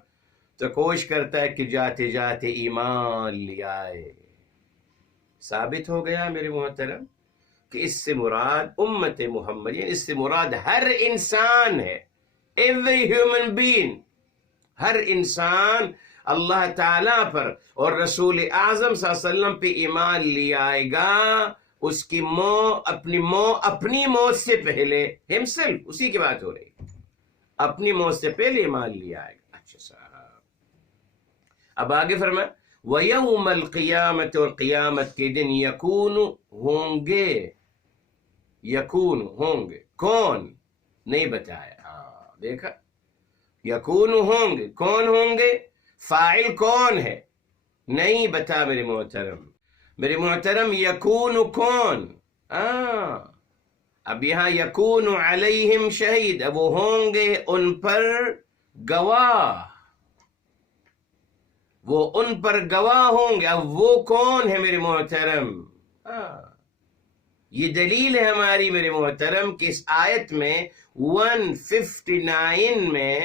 تو کوشش کرتا ہے کہ جاتے جاتے ایمان لے آئے۔ ثابت ہو گیا میرے محترم کہ اس سے مراد امت محمد، یعنی اس سے مراد ہر انسان ہے، every human being، ہر انسان اللہ تعالیٰ پر اور رسول اعظم صلی اللہ علیہ وسلم پہ ایمان لے آئے گا، اس کی اپنی موت سے پہلے، himself، اسی کی بات ہو رہی، اپنی موت سے پہلے ایمان لے آئے گا۔ اچھا صاحب، اب آگے فرمائے وَيَوْمَ الْقِيَامَةِ، اور قیامت کے دن یکون ہوں گے، کون نہیں بتایا، دیکھا، یکون ہوں گے، کون ہوں گے، فاعل کون ہے نہیں بتا میرے محترم، یکون کون، اب یہاں یکون علیہم شہید، اب وہ ہوں گے ان پر گواہ، وہ ان پر گواہ ہوں گے۔ اب وہ کون ہے میرے محترم؟ یہ دلیل ہے ہماری میرے محترم کہ اس آیت میں 159 میں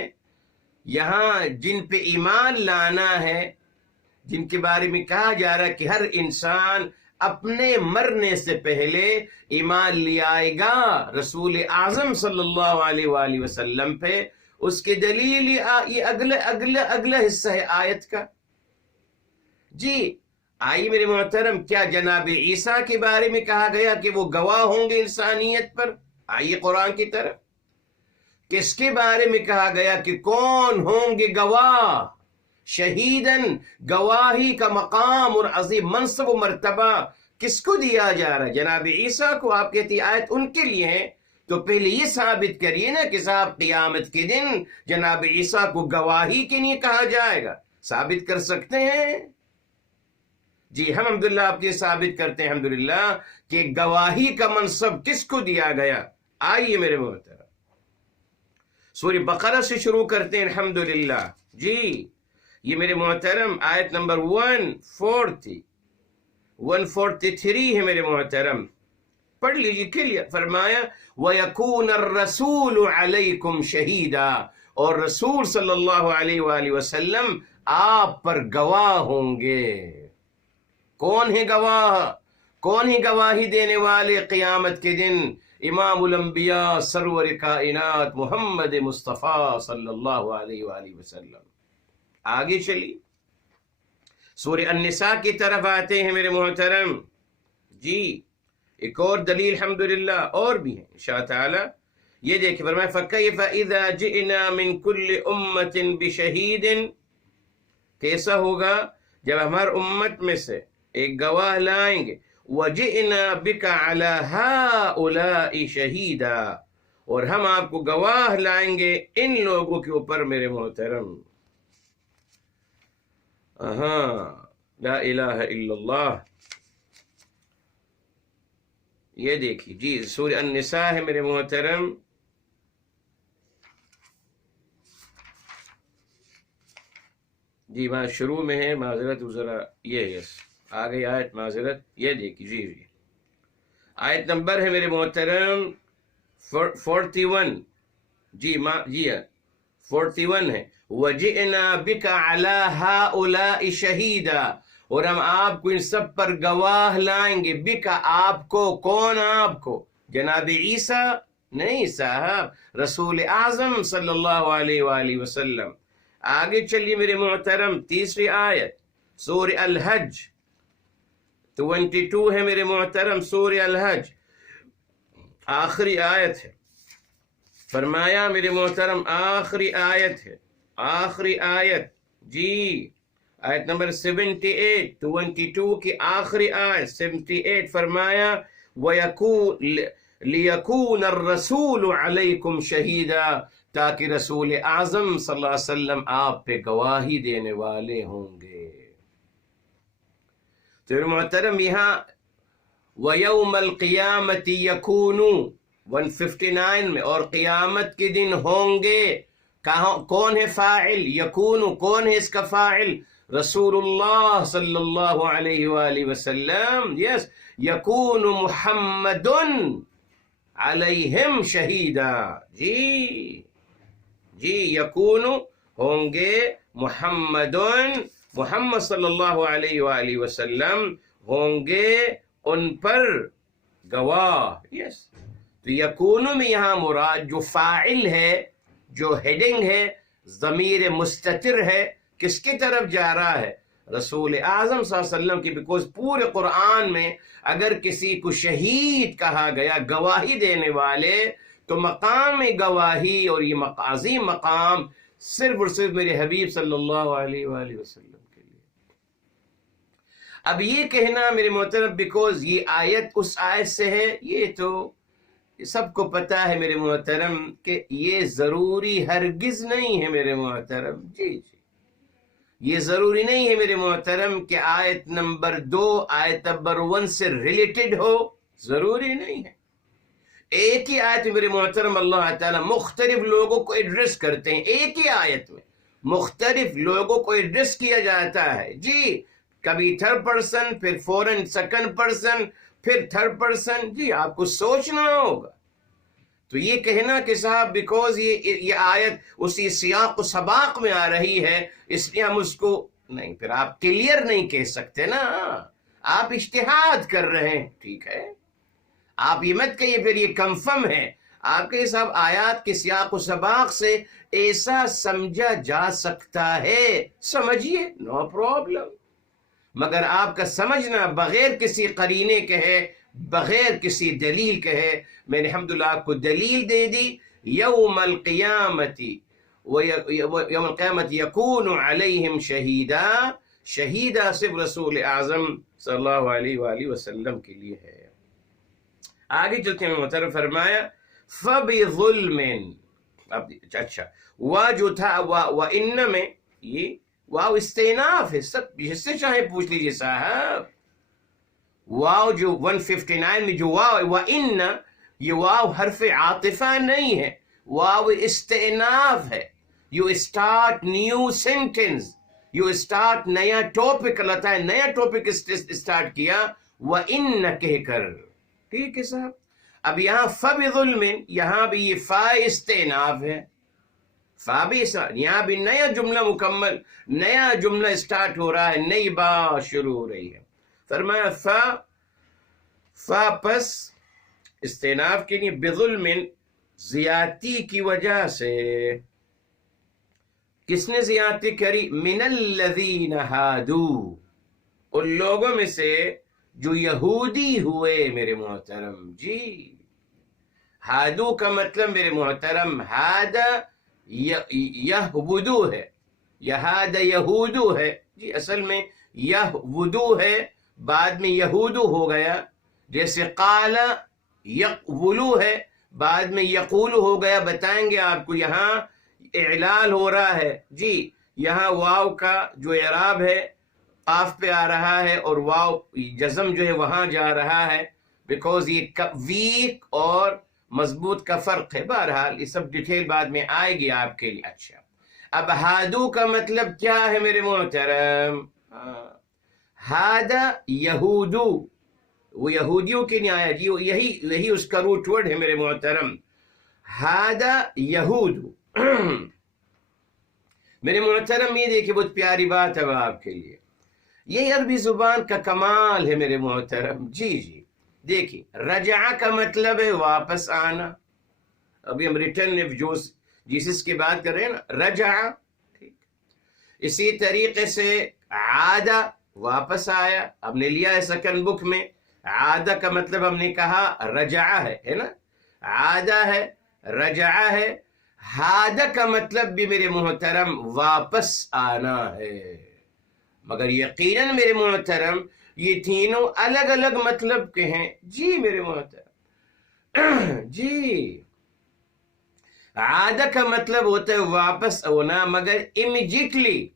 یہاں جن پہ ایمان لانا ہے، جن کے بارے میں کہا جا رہا ہے کہ ہر انسان اپنے مرنے سے پہلے ایمان لے آئے گا رسول اعظم صلی اللہ علیہ وآلہ وسلم پہ، اس کی دلیل یہ اگلا حصہ ہے آیت کا۔ جی آئیے میرے محترم، کیا جناب عیسیٰ کے بارے میں کہا گیا کہ وہ گواہ ہوں گے انسانیت پر؟ آئیے قرآن کی طرف، کس کے بارے میں کہا گیا کہ کون ہوں گے گواہ؟ شہیدن، گواہی کا مقام اور عظیم منصب و مرتبہ کس کو دیا جا رہا ہے؟ جناب عیسیٰ کو۔ آپ کہتی آیت ان کے لیے ہیں، تو پہلے یہ ثابت کریے نا کہ صاحب قیامت کے دن جناب عیسیٰ کو گواہی کے لیے کہا جائے گا، ثابت کر سکتے ہیں؟ جی ہم الحمدللہ آپ کے ثابت کرتے ہیں الحمدللہ کہ گواہی کا منصب کس کو دیا گیا۔ آئیے میرے محترم سورہ بقرہ سے شروع کرتے ہیں الحمدللہ۔ جی یہ میرے محترم آیت نمبر 143 ہے میرے محترم، پڑھ لیجیے کلیئر۔ فرمایا وَيَكُونَ الرَّسُولُ عَلَيْكُمْ شَهِيدًا، اور رسول صلی اللہ علیہ وآلہ وسلم آپ پر گواہ ہوں گے۔ کون ہے گواہ؟ کون ہے گواہی دینے والے قیامت کے دن؟ امام الانبیاء سرور کائنات محمد مصطفیٰ صلی اللہ علیہ وآلہ وسلم۔ آگے چلی سورہ النساء کی طرف آتے ہیں میرے محترم۔ جی ایک اور دلیل الحمدللہ اور بھی ہے انشاء تعالی، یہ دیکھیں فرمایا فَكَيْفَ إِذَا جِئْنَا مِن كُلِّ أُمَّةٍ بِشَهِيدٍ، کیسا ہوگا جب ہمار امت میں سے ایک گواہ لائیں گے، وَجِئْنَا بِكَ عَلَى هَؤُلَاءِ شَهِيدًا، اور ہم آپ کو گواہ لائیں گے ان لوگوں کے اوپر میرے محترم۔ لا الہ الا اللہ۔ یہ دیکھیے جی سورہ النساء ہے میرے محترم، جی وہاں شروع میں ہے، معذرت ذرا یہ آگے آیت، معذرت، یہ دیکھیے جی آیت نمبر ہے میرے محترم 41 جی جی 41 ہے وَجِئْنَا بِكَ عَلَىٰ هَٰؤُلَاءِ شَهِيدًا، اور ہم آپ کو ان سب پر گواہ لائیں گے. بِكَ آپ کو، کون آپ کو؟ جناب عیسیٰ نہیں صاحب، رسول اعظم صلی اللہ علیہ وآلہ وسلم. آگے چلیے میرے محترم، تیسری آیت سورہ الحج 22 ہے میرے محترم، سورہ الحج آخری آیت ہے. فرمایا میرے محترم آخری آیت ہے، آخری آیت جی آیت نمبر 78 22 کی آخری آیت 78. فرمایا لِيَكُونَ الرَّسُولُ عَلَيْكُمْ شَهِيدًا، تاکہ رسول اعظم صلی اللہ علیہ وسلم آپ پہ گواہی دینے والے ہوں گے. تو محترم یہاں وَيَوْمَ الْقِيَامَةِ يَكُونُ 159 میں، اور قیامت کے دن ہوں گے. کون ہے فاعل؟ یکون. کون ہے اس کا فاعل؟ رسول اللہ صلی اللہ علیہ وآلہ وسلم. یس، یکون محمد علیہم شہیدا. جی جی یکون ہوں گے محمد صلی اللہ علیہ وآلہ وسلم ہوں گے ان پر گواہ. یس، تو یکون میں یہاں مراد جو فاعل ہے، جو ہیڈنگ ہے، ضمیر مستتر ہے، کس کی طرف جا رہا ہے؟ رسول اعظم صلی اللہ علیہ وسلم کی. بیکوز پورے قرآن میں اگر کسی کو شہید کہا گیا، گواہی دینے والے، تو مقام گواہی اور یہ عظیم مقام صرف اور صرف میرے حبیب صلی اللہ علیہ وآلہ وسلم کے لیے. اب یہ کہنا میرے محترم، بیکوز یہ آیت اس آیت سے ہے، یہ تو سب کو پتا ہے میرے محترم کہ یہ ضروری ہرگز نہیں ہے میرے محترم. جی جی یہ ضروری نہیں ہے میرے محترم کہ آیت نمبر 2 آیت نمبر 1 سے ریلیٹڈ ہو، ضروری نہیں ہے. ایک ہی آیت میں میرے محترم اللہ تعالیٰ مختلف لوگوں کو ایڈریس کرتے ہیں. ایک ہی آیت میں مختلف لوگوں کو ایڈریس کیا جاتا ہے. جی کبھی تھرڈ پرسن، پھر فوراً سیکنڈ پرسن، پھر تھرڈ پرسن. جی آپ کو سوچنا ہوگا. تو یہ کہنا کہ صاحب بیکوز یہ آیت اسی سیاق و سباق میں آ رہی ہے اس لیے ہم اس کو نہیں، پھر آپ کلیئر نہیں کہہ سکتے نا، آپ اجتہاد کر رہے ہیں. ٹھیک ہے، آپ یہ مت کہیے پھر یہ کنفرم ہے. آپ کے صاحب آیات کے سیاق و سباق سے ایسا سمجھا جا سکتا ہے، سمجھیے، نو پرابلم. مگر آپ کا سمجھنا بغیر کسی قرینے کے ہے، بغیر کسی دلیل کے ہے. میں نے الحمدللہ آپ کو دلیل دے دی. یوم القیامت یوم القیامت یکون علیہم شہیدا. شہیدہ صرف رسول اعظم صلی اللہ علیہ وآلہ وسلم کے لیے ہے. آگے چلتے ہیں محترم. فرمایا فَبِظُلْمٍ. اب اچھا وا جو تھا وَإِنَّ میں یہ واو استئناف ہے. سب جس سے چاہے پوچھ لیجیے صاحب. واو جو 159 میں جو واو وَإِنَّ، یہ واو حرف عاطفہ نہیں ہے، واو استئناف ہے. You start new sentence, you start نیا ٹاپک. اللہ تعالیٰ نیا ٹاپک اسٹارٹ کیا وَإِنَّ کہہ کر. ٹھیک ہے صاحب. اب یہاں فَبِظُلْمٍ، یہاں بھی یہ فا استئناف ہے. فا بھی یہاں بھی نیا جملہ مکمل، نیا جملہ اسٹارٹ ہو رہا ہے، نئی بات شروع ہو رہی ہے. فرمایا فا پس استئناف کے لیے بظلم، زیادتی کی وجہ سے. کس نے زیادتی کری؟ من الذین ہادو، ان لوگوں میں سے جو یہودی ہوئے میرے محترم. جی ہادو کا مطلب میرے محترم ہاد یہودو ہے، یہاد یہودو ہے. جی اصل میں یہودو ہے، بعد میں یہودو ہو گیا. جیسے قال یقولو ہے، بعد میں یقولو ہو گیا. بتائیں گے آپ کو. یہاں اعلال ہو رہا ہے. جی یہاں واو کا جو اعراب ہے قاف پہ آ رہا ہے، اور واو جزم جو ہے وہاں جا رہا ہے، بیکوز یہ ویک اور مضبوط کا فرق ہے. بہرحال یہ سب ڈیٹیل بعد میں آئے گی آپ کے لیے. اچھا اب ہادو کا مطلب کیا ہے میرے محترم؟ ہادا یہودو، وہ یہودیوں کے لیے آیا. جی یہی اس کا روٹ ورڈ ہے میرے محترم. ہادا یہود میرے محترم، یہ دیکھیں بہت پیاری بات ہے آپ کے لیے، یہ عربی زبان کا کمال ہے میرے محترم۔ جی دیکھیں، رجع کا مطلب ہے واپس آنا، ابھی ہم ریٹرن آف جیسس کی بات کر رہے ہیں نا، رجع، ٹھیک۔ اسی طریقے سے عادہ، واپس آیا، ہم نے لیا ہے سیکنڈ بک میں، عادہ کا مطلب ہم نے کہا رجع ہے نا، عادہ ہے، رجع ہے۔ ہادہ کا مطلب بھی میرے محترم واپس آنا ہے، مگر یقیناً میرے محترم یہ تینوں الگ الگ مطلب کے ہیں۔ جی میرے محترم، جی عادہ کا مطلب ہوتا ہے واپس ہونا، مگر امیجیٹلی،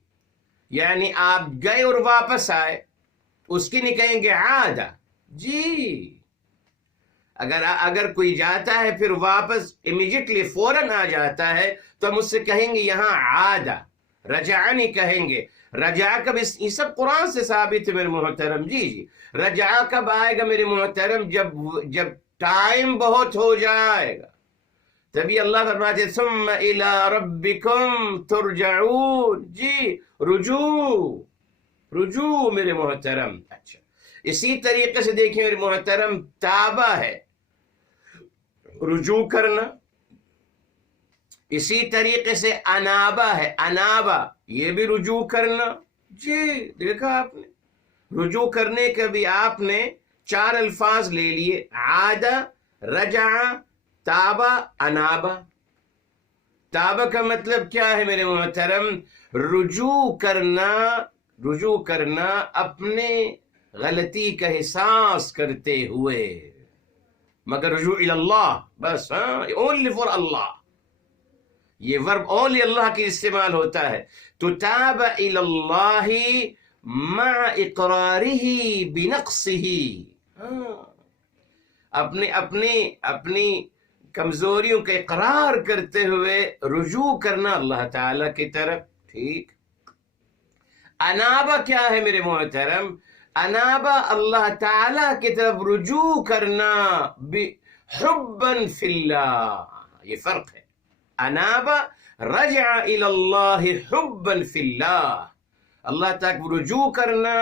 یعنی آپ گئے اور واپس آئے، اس کی نہیں کہیں گے عادہ۔ جی اگر کوئی جاتا ہے پھر واپس امیجیٹلی فوراً آ جاتا ہے تو ہم اس سے کہیں گے یہاں عادہ، رجع نہیں کہیں گے۔ رجع کب، یہ سب قرآن سے ثابت ہے میرے محترم۔ جی رجع کب آئے گا میرے محترم؟ جب ٹائم بہت ہو جائے گا، تبھی اللہ فرماتے ہیں ثم الی ربکم ترجعون۔ جی رجوع میرے محترم۔ اچھا، اسی طریقے سے دیکھیں میرے محترم، تابہ ہے رجوع کرنا، اسی طریقے سے انابہ ہے، انابہ یہ بھی رجوع کرنا۔ جی دیکھا آپ نے، رجوع کرنے کے بھی آپ نے 4 الفاظ لے لیے، عادہ، رجع، تابہ، انابہ۔ تابہ کا مطلب کیا ہے میرے محترم؟ رجوع کرنا اپنے غلطی کا احساس کرتے ہوئے، مگر رجوع الی اللہ، بس، اونلی فار اللہ، یہ ورب اونلی اللہ کی استعمال ہوتا ہے۔ تو تاب الی اللہ مع اقرارہ بنقصہ، اپنی کمزوریوں کا اقرار کرتے ہوئے رجوع کرنا اللہ تعالی کی طرف، ٹھیک۔ انابہ کیا ہے میرے محترم؟ انابہ اللہ تعالی کی طرف رجوع کرنا حبا فی اللہ، یہ فرق ہے۔ انابہ رجع الی اللہ حبا فی اللہ، اللہ تک رجوع کرنا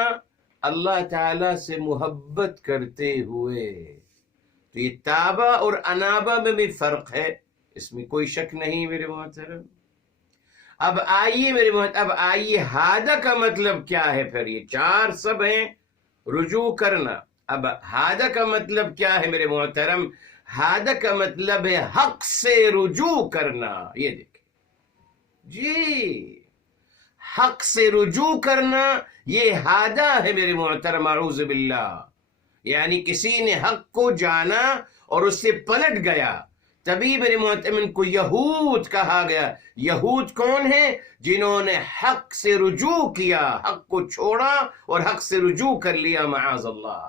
اللہ تعالی سے محبت کرتے ہوئے۔ تو یہ تابہ اور انابہ میں بھی فرق ہے، اس میں کوئی شک نہیں میرے محترم۔ اب آئیے میرے محترم، اب آئیے ہادہ کا مطلب کیا ہے؟ پھر یہ 4 سب ہیں، رجوع کرنا۔ اب ہادہ کا مطلب کیا ہے میرے محترم؟ ہادہ کا مطلب ہے حق سے رجوع کرنا۔ یہ دیکھیں جی، حق سے رجوع کرنا یہ ہادہ ہے میرے محترم، اعوذ باللہ۔ یعنی کسی نے حق کو جانا اور اس سے پلٹ گیا، تبھی میرے محترم ان کو یہود کہا گیا۔ یہود کون ہیں؟ جنہوں نے حق سے رجوع کیا، حق کو چھوڑا اور حق سے رجوع کر لیا، معاذ اللہ۔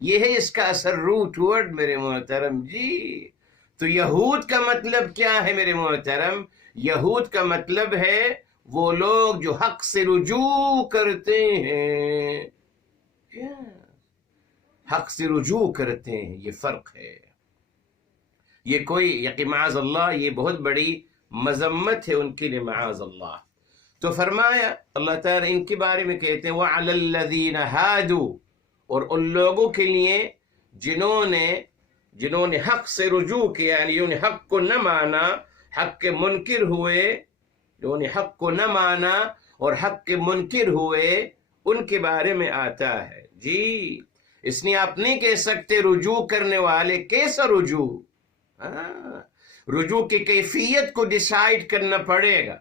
یہ ہے اس کا اثر، روٹ ورڈ میرے محترم۔ جی تو یہود کا مطلب کیا ہے میرے محترم؟ یہود کا مطلب ہے وہ لوگ جو حق سے رجوع کرتے ہیں، حق سے رجوع کرتے ہیں، یہ فرق ہے۔ یہ کوئی یقین، معاذ اللہ، یہ بہت بڑی مذمت ہے ان کے لیے، معاذ اللہ۔ تو فرمایا اللہ تعالیٰ ان کے بارے میں کہتے ہیں وَعَلَى الَّذِينَ هَادُوا، اور ان لوگوں کے لیے جنہوں نے حق سے رجوع کیا، یعنی جنہوں نے حق کو نہ مانا، حق کے منکر ہوئے، جنہوں نے حق کو نہ مانا اور حق کے منکر ہوئے، ان کے بارے میں آتا ہے۔ جی اس نے آپ نہیں کہہ سکتے رجوع کرنے والے، کیسا رجوع؟ رجوع کی کیفیت کو ڈیسائیڈ کرنا پڑے گا۔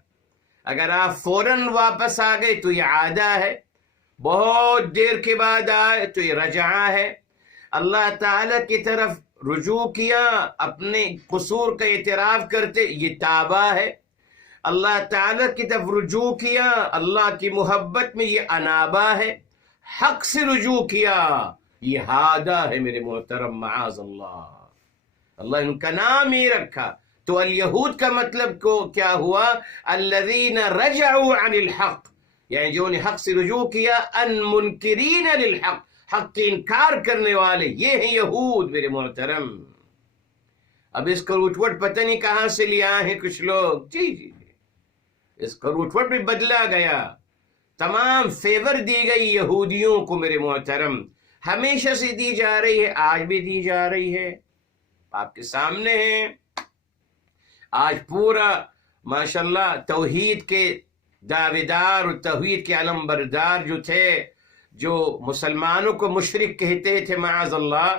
اگر آپ فوراً واپس آ گئے تو یہ عادہ ہے، بہت دیر کے بعد آئے تو یہ رجع ہے۔ اللہ تعالی کی طرف رجوع کیا، اپنے قصور کا اعتراف کرتے، یہ تابہ ہے۔ اللہ تعالی کی طرف رجوع کیا اللہ کی محبت میں، یہ انابہ ہے۔ حق سے رجوع کیا یہ ہادہ ہے میرے محترم، معاذ اللہ۔ اللہ ان کا نام ہی رکھا۔ تو الیہود کا مطلب کو کیا ہوا؟ الذین رجعوا عن الحق، یعنی جو نے حق سے رجوع کیا، ان منکرین للحق، حق کی انکار کرنے والے، یہ ہیں یہود میرے محترم۔ اب اس کروٹوٹ پتہ نہیں کہاں سے لیا ہے کچھ لوگ، جی جی جی، اس کروٹوٹ بھی بدلا گیا، تمام فیور دی گئی یہودیوں کو میرے محترم، ہمیشہ سے دی جا رہی ہے، آج بھی دی جا رہی ہے، آپ کے سامنے ہے۔ آج پورا ماشاءاللہ توحید کے دعویدار اور توحید کے علم بردار جو تھے، جو مسلمانوں کو مشرک کہتے تھے معاذ اللہ،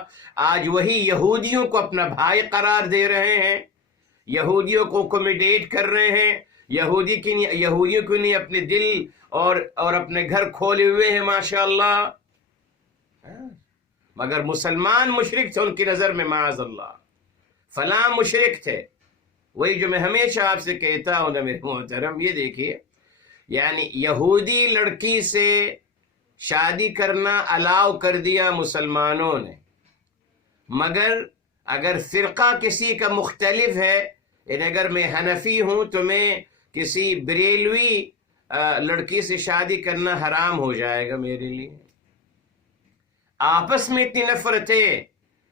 آج وہی یہودیوں کو اپنا بھائی قرار دے رہے ہیں، یہودیوں کو اکوموڈیٹ کر رہے ہیں، یہودیوں کو نہیں اپنے دل اور اپنے گھر کھولے ہوئے ہیں ماشاءاللہ، مگر مسلمان مشرک تھے ان کی نظر میں معاذ اللہ، فلاں مشرک تھے۔ وہی جو میں ہمیشہ آپ سے کہتا ہوں نا میرے محترم، یہ دیکھیے، یعنی یہودی لڑکی سے شادی کرنا الاؤ کر دیا مسلمانوں نے، مگر اگر فرقہ کسی کا مختلف ہے، یعنی اگر میں حنفی ہوں تو میں کسی بریلوی لڑکی سے شادی کرنا حرام ہو جائے گا میرے لیے۔ آپس میں اتنی نفرتیں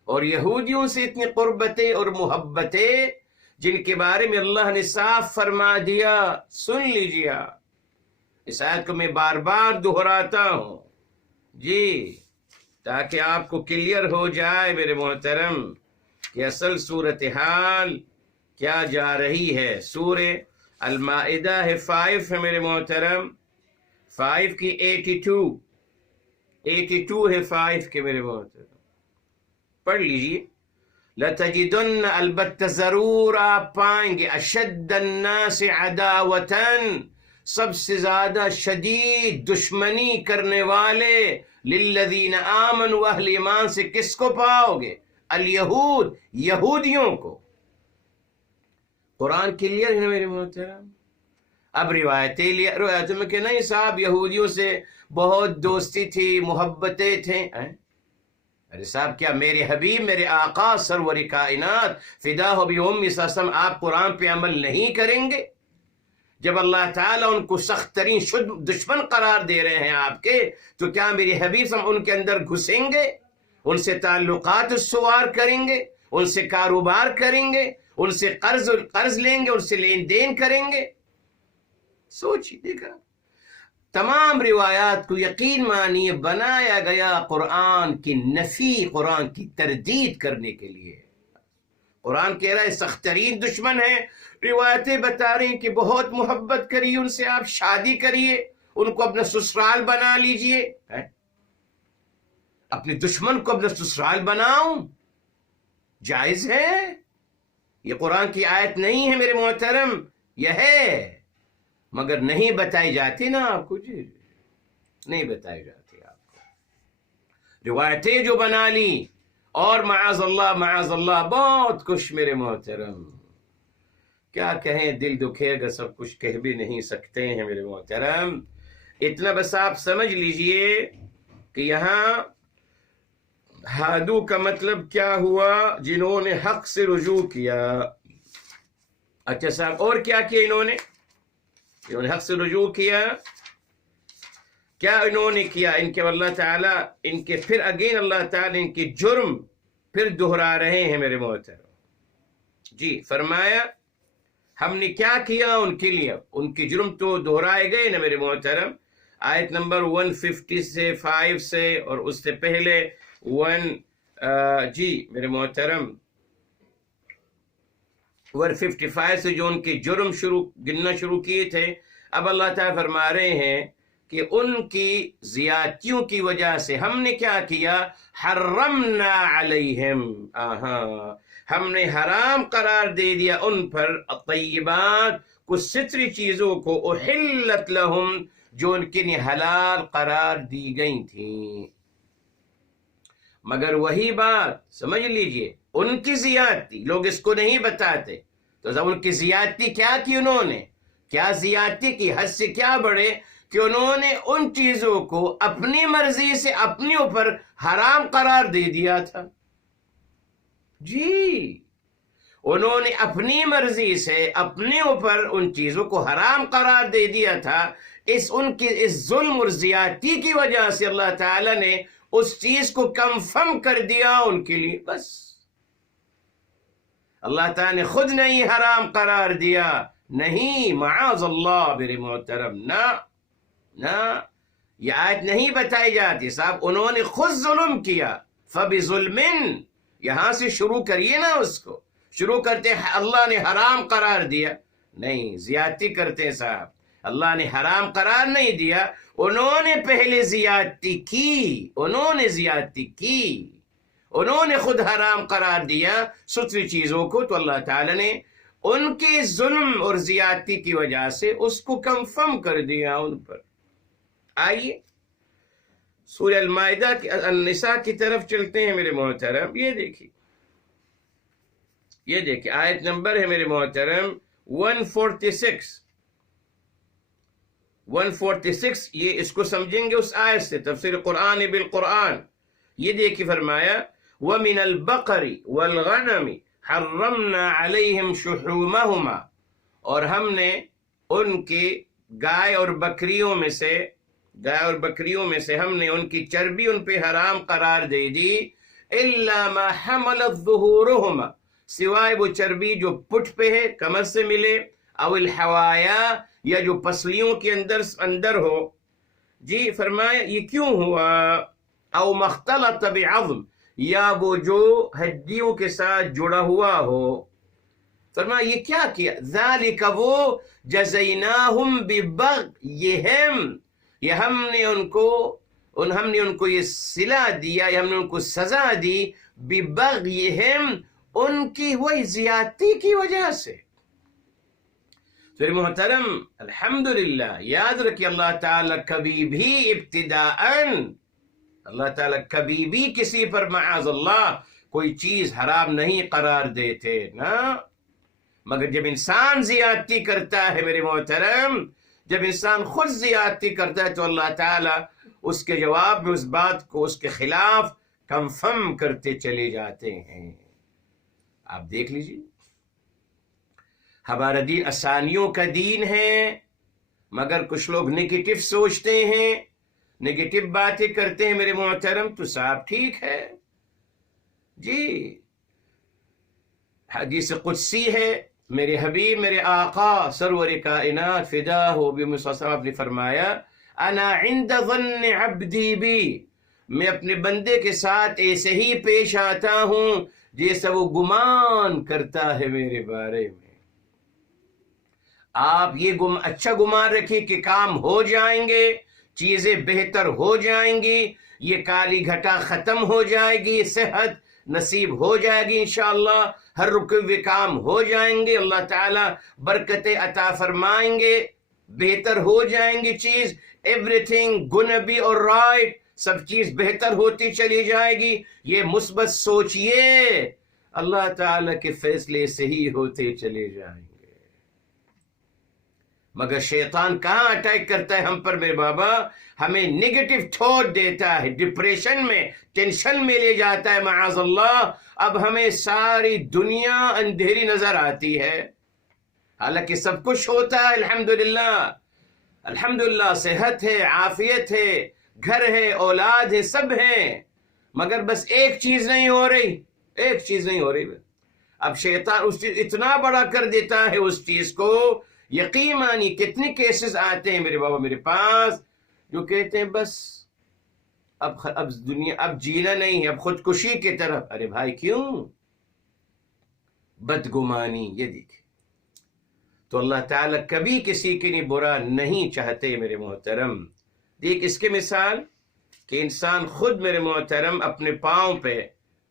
اور یہودیوں سے اتنی قربتیں اور محبتیں جن کے بارے میں اللہ نے صاف فرما دیا، سن لیجیے، اس آیت کو میں بار بار دہراتا ہوں جی، تاکہ آپ کو کلیئر ہو جائے میرے محترم کہ اصل صورتحال کیا جا رہی ہے۔ سورہ المائدہ ہے 5 ہے میرے محترم، 5 کی 82 ہے 5 کے میرے محترم، پڑھ لیجیے۔ لَتَجِدُنَّ، البتہ ضرور آپ پائیں گے، اشد الناس عداوتاً، سب سے زیادہ شدید دشمنی کرنے والے، للذین آمنوا، اہل ایمان سے کس کو پاؤ گے؟ الیہود، یہودیوں کو۔ قرآن کلیئر ہے نا میرے محترم۔ اب روایتوں میں کہ نہیں صاحب یہودیوں سے بہت دوستی تھی، محبتیں تھیں، ارے صاحب کیا میرے حبیب، میرے آقا سرور کائنات فدا ہو بھی امی صلی اللہ علیہ وسلم، آپ قرآن پہ عمل نہیں کریں گے؟ جب اللہ تعالیٰ ان کو سخت ترین دشمن قرار دے رہے ہیں آپ کے، تو کیا میرے حبیب صلی اللہ علیہ وسلم ان کے اندر گھسیں گے، ان سے تعلقات استوار کریں گے، ان سے کاروبار کریں گے، ان سے قرض لیں گے، ان سے لین دین کریں گے؟ سوچیے، دیکھا تمام روایات کو یقین مانیے بنایا گیا قرآن کی نفی، قرآن کی تردید کرنے کے لیے۔ قرآن کہہ رہا ہے سخت ترین دشمن ہے، روایتیں بتا رہی ہیں کہ بہت محبت کریے ان سے، آپ شادی کریے، ان کو اپنا سسرال بنا لیجئے۔ اپنے دشمن کو اپنا سسرال بناؤں جائز ہے؟ یہ قرآن کی آیت نہیں ہے میرے محترم، یہ ہے، مگر نہیں بتائی جاتی نا آپ کو، جی نہیں بتائی جاتی آپ کو، روایتیں جو بنا لی، اور معاذ اللہ بہت کچھ میرے محترم، کیا کہیں، دل دکھے گا، سب کچھ کہہ بھی نہیں سکتے ہیں میرے محترم۔ اتنا بس آپ سمجھ لیجئے کہ یہاں ہادو کا مطلب کیا ہوا؟ جنہوں نے حق سے رجوع کیا۔ اچھا صاحب، اور کیا کیا انہوں نے حق سے رجوع کیا؟ کیا انہوں نے کیا؟ ان کے اللہ تعالیٰ ان کے پھر اگین اللہ تعالیٰ ان کی جرم پھر دہرا رہے ہیں میرے محترم جی، فرمایا ہم نے کیا کیا ان کے لیے، ان کی جرم تو دہرائے گئے نا میرے محترم۔ آیت نمبر 150 سے 5 سے، اور اس سے پہلے جی میرے محترم 155 سے جو ان کے جرم گننا شروع کیے تھے، اب اللہ تعالیٰ فرما رہے ہیں کہ ان کی زیادتیوں کی وجہ سے ہم نے کیا کیا؟ حرمنا علیہم، ہم نے حرام قرار دے دیا ان پر، الطیبات، کچھ ستری چیزوں کو، احلت لہم، جو ان کے لیے حلال قرار دی گئی تھیں۔ مگر وہی بات سمجھ لیجئے، ان کی زیادتی لوگ اس کو نہیں بتاتے، تو جب ان کی زیادتی کیا کی، انہوں نے کیا زیادتی کی، حد سے کیا بڑھے کہ انہوں نے ان چیزوں کو اپنی مرضی سے اپنے اوپر حرام قرار دے دیا تھا۔ جی انہوں نے اپنی مرضی سے اپنے اوپر ان چیزوں کو حرام قرار دے دیا تھا، ان کی اس ظلم اور زیادتی کی وجہ سے اللہ تعالی نے اس چیز کو کنفرم کر دیا ان کے لیے، بس اللہ تعالیٰ نے خود نہیں حرام قرار دیا، نہیں، معاذ اللہ میرے محترم، نہ یہ آیت نہیں بتائی جاتی صاحب، انہوں نے خود ظلم کیا، فبظلم، یہاں سے شروع کریے نا، اس کو شروع کرتے اللہ نے حرام قرار دیا، نہیں، زیادتی کرتے صاحب، اللہ نے حرام قرار نہیں دیا، انہوں نے پہلے زیادتی کی، انہوں نے خود حرام قرار دیا ستری چیزوں کو، تو اللہ تعالی نے ان کے ظلم اور زیادتی کی وجہ سے اس کو کنفرم کر دیا ان پر۔ آئیے سورہ المائدہ النساء کی طرف چلتے ہیں میرے محترم، یہ دیکھیے آیت نمبر ہے میرے محترم 146، یہ اس کو سمجھیں گے اس آیت سے، تفسیر قرآن بالقرآن۔ یہ دیکھیے فرمایا وَمِنَ الْبَقَرِ وَالْغَنَمِ حَرَّمْنَا عَلَيْهِمْ شُحُومَهُمَا، اور ہم نے ان کے گائے اور بکریوں میں سے ہم نے ان کی چربی ان پہ حرام قرار دے دی، إِلَّا مَا حَمَلَتْ ظُهُورُهُمَا، سوائے وہ چربی جو پٹھ پہ ہے، کمر سے ملے، او الحوایا، یا جو پسلیوں کے اندر ہو۔ جی فرمایا یہ کیوں ہوا؟ او مختلط بعظم، یا وہ جو ہڈیوں کے ساتھ جڑا ہوا ہو۔ فرمایا یہ کیا ذالک، وہ جزیناہم ببغیہم، یہ ہم نے ان کو یہ صلہ دیا، یا ہم نے ان کو سزا دی، ببغیہم، ان کی وہی زیادتی کی وجہ سے۔ پھر محترم الحمدللہ یاد رکھیے، اللہ تعالیٰ کبھی بھی اللہ تعالیٰ کبھی بھی کسی پر معاذ اللہ کوئی چیز حرام نہیں قرار دیتے نا، مگر جب انسان زیادتی کرتا ہے میرے محترم، جب انسان خود زیادتی کرتا ہے تو اللہ تعالیٰ اس کے جواب میں اس بات کو اس کے خلاف کنفرم کرتے چلے جاتے ہیں۔ آپ دیکھ لیجیے، ہمارا دین آسانیوں کا دین ہے، مگر کچھ لوگ نگیٹو سوچتے ہیں، نگیٹو باتیں کرتے ہیں میرے محترم، تو صاحب ٹھیک ہے جی، حدیث قدسی ہے، میرے حبیب میرے آقا سرور کائنات فدا ہو بھی صاحب نے فرمایا، انا عند ظن عبدی بی، میں اپنے بندے کے ساتھ ایسے ہی پیش آتا ہوں جیسا وہ گمان کرتا ہے میرے بارے میں۔ آپ یہ اچھا گمان رکھیں کہ کام ہو جائیں گے، چیزیں بہتر ہو جائیں گی، یہ کالی گھٹا ختم ہو جائے گی، صحت نصیب ہو جائے گی انشاءاللہ، ہر رکے ہوئے کام ہو جائیں گے، اللہ تعالیٰ برکتیں عطا فرمائیں گے، بہتر ہو جائیں گی چیز، everything gonna be alright، سب چیز بہتر ہوتی چلی جائے گی، یہ مثبت سوچئے، اللہ تعالیٰ کے فیصلے صحیح ہوتے چلے جائیں گے۔ مگر شیطان کہاں اٹیک کرتا ہے ہم پر میرے بابا؟ ہمیں نیگیٹو تھاٹ دیتا ہے، ڈپریشن میں، ٹینشن میں لے جاتا ہے معاذ اللہ، اب ہمیں ساری دنیا اندھیری نظر آتی ہے، حالانکہ سب کچھ ہوتا ہے الحمدللہ، صحت ہے، عافیت ہے، گھر ہے، اولاد ہے، سب ہے، مگر بس ایک چیز نہیں ہو رہی، اب شیطان اس چیز اتنا بڑا کر دیتا ہے اس چیز کو، یقین مانی کتنے کیسز آتے ہیں میرے بابا میرے پاس، جو کہتے ہیں بس اب دنیا اب جینا نہیں ہے، اب خودکشی کی طرف۔ ارے بھائی کیوں؟ بدگمانی، یہ دیکھیں، تو اللہ تعالیٰ کبھی کسی کے لیے برا نہیں چاہتے میرے محترم۔ دیکھ اس کے مثال کہ انسان خود میرے محترم اپنے پاؤں پہ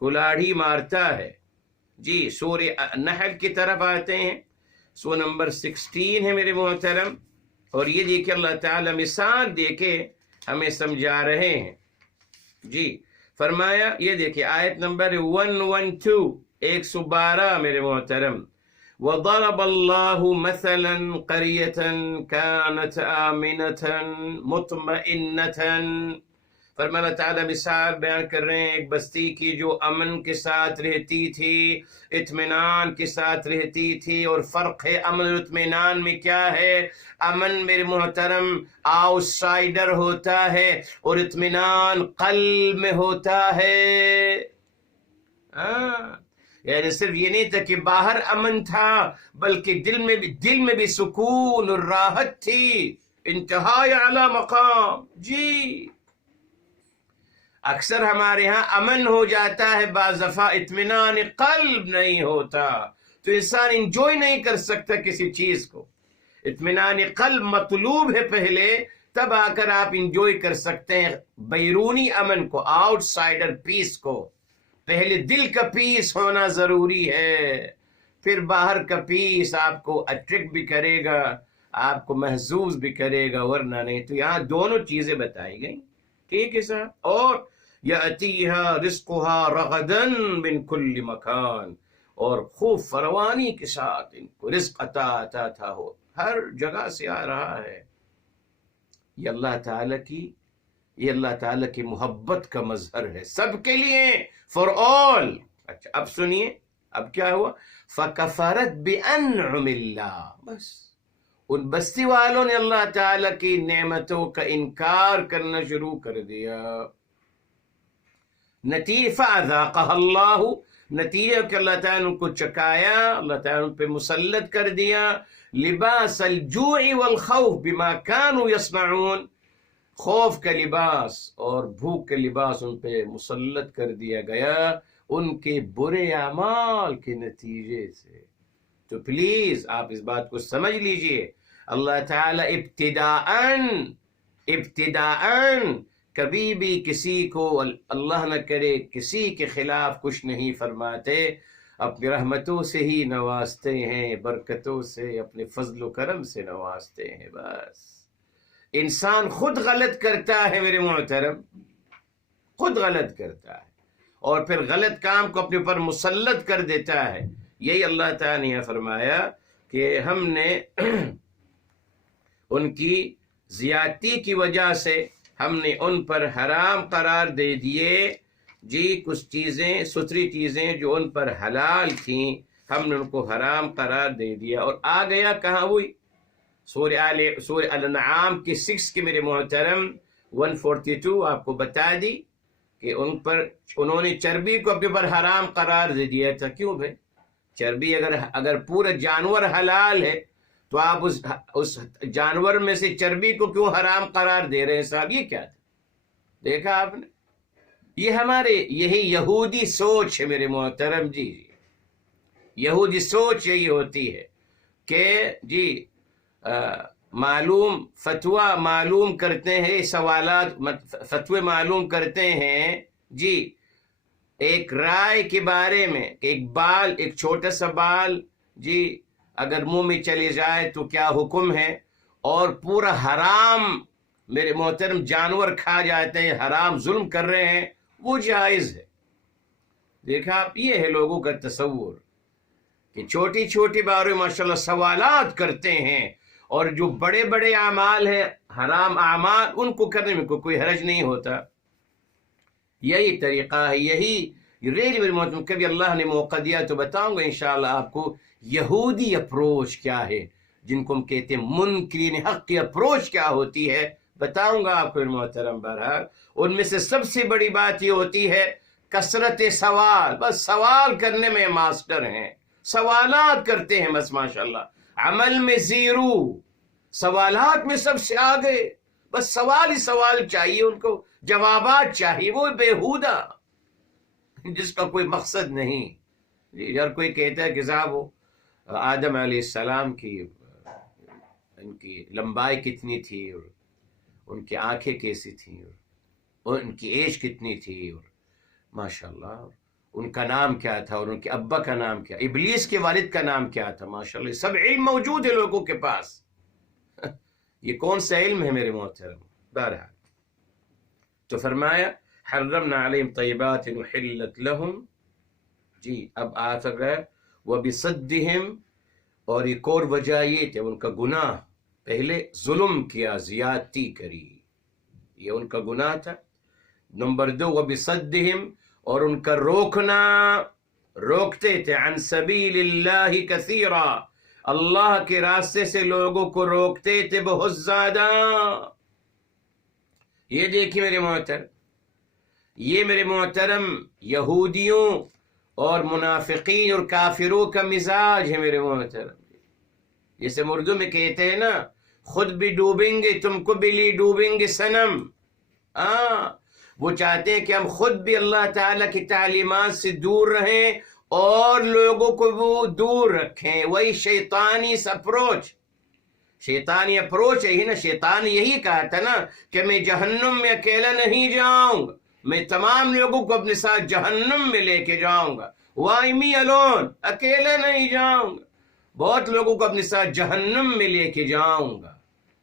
کلاڑھی مارتا ہے۔ جی سورہ نحل کی طرف آتے ہیں، سورہ نمبر 16 ہے میرے محترم، اور یہ دیکھیں اللہ تعالیٰ مثال دے کے ہمیں سمجھا رہے ہیں۔ جی فرمایا، یہ دیکھیں آیت نمبر 112 میرے محترم، وَضَرَبَ اللَّهُ مَثَلًا قَرْيَةً كَانَتْ آمِنَةً مُطْمَئِنَّةً، فرمایا اللہ تعالیٰ مثال بیان کر رہے ہیں ایک بستی کی جو امن کے ساتھ رہتی تھی، اطمینان کے ساتھ رہتی تھی۔ اور فرق ہے امن اور اطمینان میں کیا ہے؟ امن میرے محترم آؤٹ سائڈر ہوتا ہے، اور اطمینان قلب میں ہوتا ہے۔ یعنی صرف یہ نہیں تھا کہ باہر امن تھا بلکہ دل میں بھی سکون اور راحت تھی، انتہائی اعلی مقام. جی اکثر ہمارے ہاں امن ہو جاتا ہے، بعض دفعہ اطمینان قلب نہیں ہوتا، تو انسان انجوائے نہیں کر سکتا کسی چیز کو. اطمینان قلب مطلوب ہے پہلے، تب آ کر آپ انجوائے کر سکتے ہیں بیرونی امن کو، آؤٹ سائڈر پیس کو. پہلے دل کا پیس ہونا ضروری ہے، پھر باہر کا پیس آپ کو اٹریکٹ بھی کرے گا، آپ کو محظوظ بھی کرے گا، ورنہ نہیں. تو یہاں دونوں چیزیں بتائی گئی. ٹھیک ہے صاحب. اور یأتیہا رزقہا رغدا من کل مکان، اور خوب فروانی کے ساتھ ان کو رزق عطا تھا، ہو ہر جگہ سے آ رہا ہے. یہ اللہ تعالیٰ کی محبت کا مظہر ہے، سب کے لیے، فار آل. اچھا اب سنیے، اب کیا ہوا؟ فَكَفَرَتْ بِأَنْعُمِ اللَّهِ، بس ان بستی والوں نے اللہ تعالیٰ کی نعمتوں کا انکار کرنا شروع کر دیا. فَأَذَاقَهَا اللَّهُ، نتیجہ کہ اللہ تعالیٰ نے ان کو چکایا، اللہ تعالیٰ نے ان پہ مسلط کر دیا لباس الجوع والخوف بما كانوا يصنعون، خوف کا لباس اور بھوک کا لباس ان پہ مسلط کر دیا گیا ان کے برے اعمال کے نتیجے سے. تو پلیز آپ اس بات کو سمجھ لیجئے، اللہ تعالیٰ ابتداءً کبھی بھی کسی کو، اللہ نہ کرے، کسی کے خلاف کچھ نہیں فرماتے، اپنی رحمتوں سے ہی نوازتے ہیں، برکتوں سے، اپنے فضل و کرم سے نوازتے ہیں. بس انسان خود غلط کرتا ہے میرے محترم، خود غلط کرتا ہے اور پھر غلط کام کو اپنے اوپر مسلط کر دیتا ہے. یہی اللہ تعالیٰ نے فرمایا کہ ہم نے ان کی زیادتی کی وجہ سے ہم نے ان پر حرام قرار دے دیے. جی کچھ چیزیں، ستری چیزیں جو ان پر حلال تھیں، ہم نے ان کو حرام قرار دے دیا. اور آ گیا کہاں ہوئی؟ سورہ الانعام کی 6 کے میرے محترم 142 آپ کو بتا دی کہ انہوں نے چربی کو اپنے پر حرام قرار دے دیا تھا. کیوں بھائی؟ چربی اگر پورا جانور حلال ہے تو آپ اس جانور میں سے چربی کو کیوں حرام قرار دے رہے ہیں صاحب؟ یہ کیا تھا؟ دیکھا آپ نے، یہی یہودی سوچ ہے میرے محترم. جی یہودی سوچ یہی ہوتی ہے کہ جی فتویٰ معلوم کرتے ہیں، فتوے معلوم کرتے ہیں جی ایک رائے کے بارے میں، ایک چھوٹا سا بال جی اگر منہ میں چلے جائے تو کیا حکم ہے، اور پورا حرام میرے محترم جانور کھا جاتے ہیں، حرام ظلم کر رہے ہیں، وہ جائز ہے. دیکھا آپ، یہ ہے لوگوں کا تصور کہ چھوٹی چھوٹی باروں ماشاءاللہ سوالات کرتے ہیں، اور جو بڑے بڑے اعمال ہیں، حرام اعمال، ان کو کرنے میں کوئی حرج نہیں ہوتا. یہی طریقہ ہے، یہی ریلی میرے محترم. کبھی اللہ نے موقع دیا تو بتاؤں گا انشاءاللہ آپ کو یہودی اپروچ کیا ہے، جن کو ہم کہتے ہیں منکرین حق کی اپروچ کیا ہوتی ہے، بتاؤں گا آپ کو میرے محترم. بہرحال ان میں سے سب سے بڑی بات یہ ہوتی ہے کثرت سوال. بس سوال کرنے میں ماسٹر ہیں، سوالات کرتے ہیں بس ماشاءاللہ، عمل میں زیرو، سوالات میں سب سے آگے. بس سوال ہی سوال چاہیے ان کو، جوابات چاہیے، وہ بیہودہ جس کا کوئی مقصد نہیں. اگر کوئی کہتا ہے کہ صاحب وہ آدم علیہ السلام کی ان کی لمبائی کتنی تھی، اور ان کی آنکھیں کیسی تھیں، اور ان کی ایج کتنی تھی، اور ماشاءاللہ ان کا نام کیا تھا، اور ان کے ابا کا نام کیا، ابلیس کے والد کا نام کیا تھا، ماشاءاللہ سب علم موجود ہے لوگوں کے پاس. یہ کون سا علم ہے میرے محترم؟ بہرحال تو فرمایا حرمنا علیہم طیبات احلت لہم. جی اب آ سکتا ہے وبصدہم، اور ایک اور وجہ یہ تھی ان کا گناہ، پہلے ظلم کیا، زیادتی کری، یہ ان کا گناہ تھا. نمبر 2 وبصدہم، اور ان کا روکتے تھے عن سبیل اللہ کثیرا، اللہ کے راستے سے لوگوں کو روکتے تھے بہت زیادہ. یہ دیکھیے میرے محترم، یہ میرے محترم یہودیوں اور منافقین اور کافروں کا مزاج ہے میرے محترم. جیسے اردو میں کہتے ہیں نا، خود بھی ڈوبیں گے تم کو بھی لی ڈوبیں گے صنم. وہ چاہتے ہیں کہ ہم خود بھی اللہ تعالیٰ کی تعلیمات سے دور رہیں اور لوگوں کو وہ دور رکھیں. وہی شیطانی اپروچ، شیطانی اپروچ یہی نا. شیطان یہی کہا تھا نا کہ میں جہنم میں اکیلا نہیں جاؤں گا، میں تمام لوگوں کو اپنے ساتھ جہنم میں لے کے جاؤں گا. وائی می الون، اکیلا نہیں جاؤں گا، بہت لوگوں کو اپنے ساتھ جہنم میں لے کے جاؤں گا.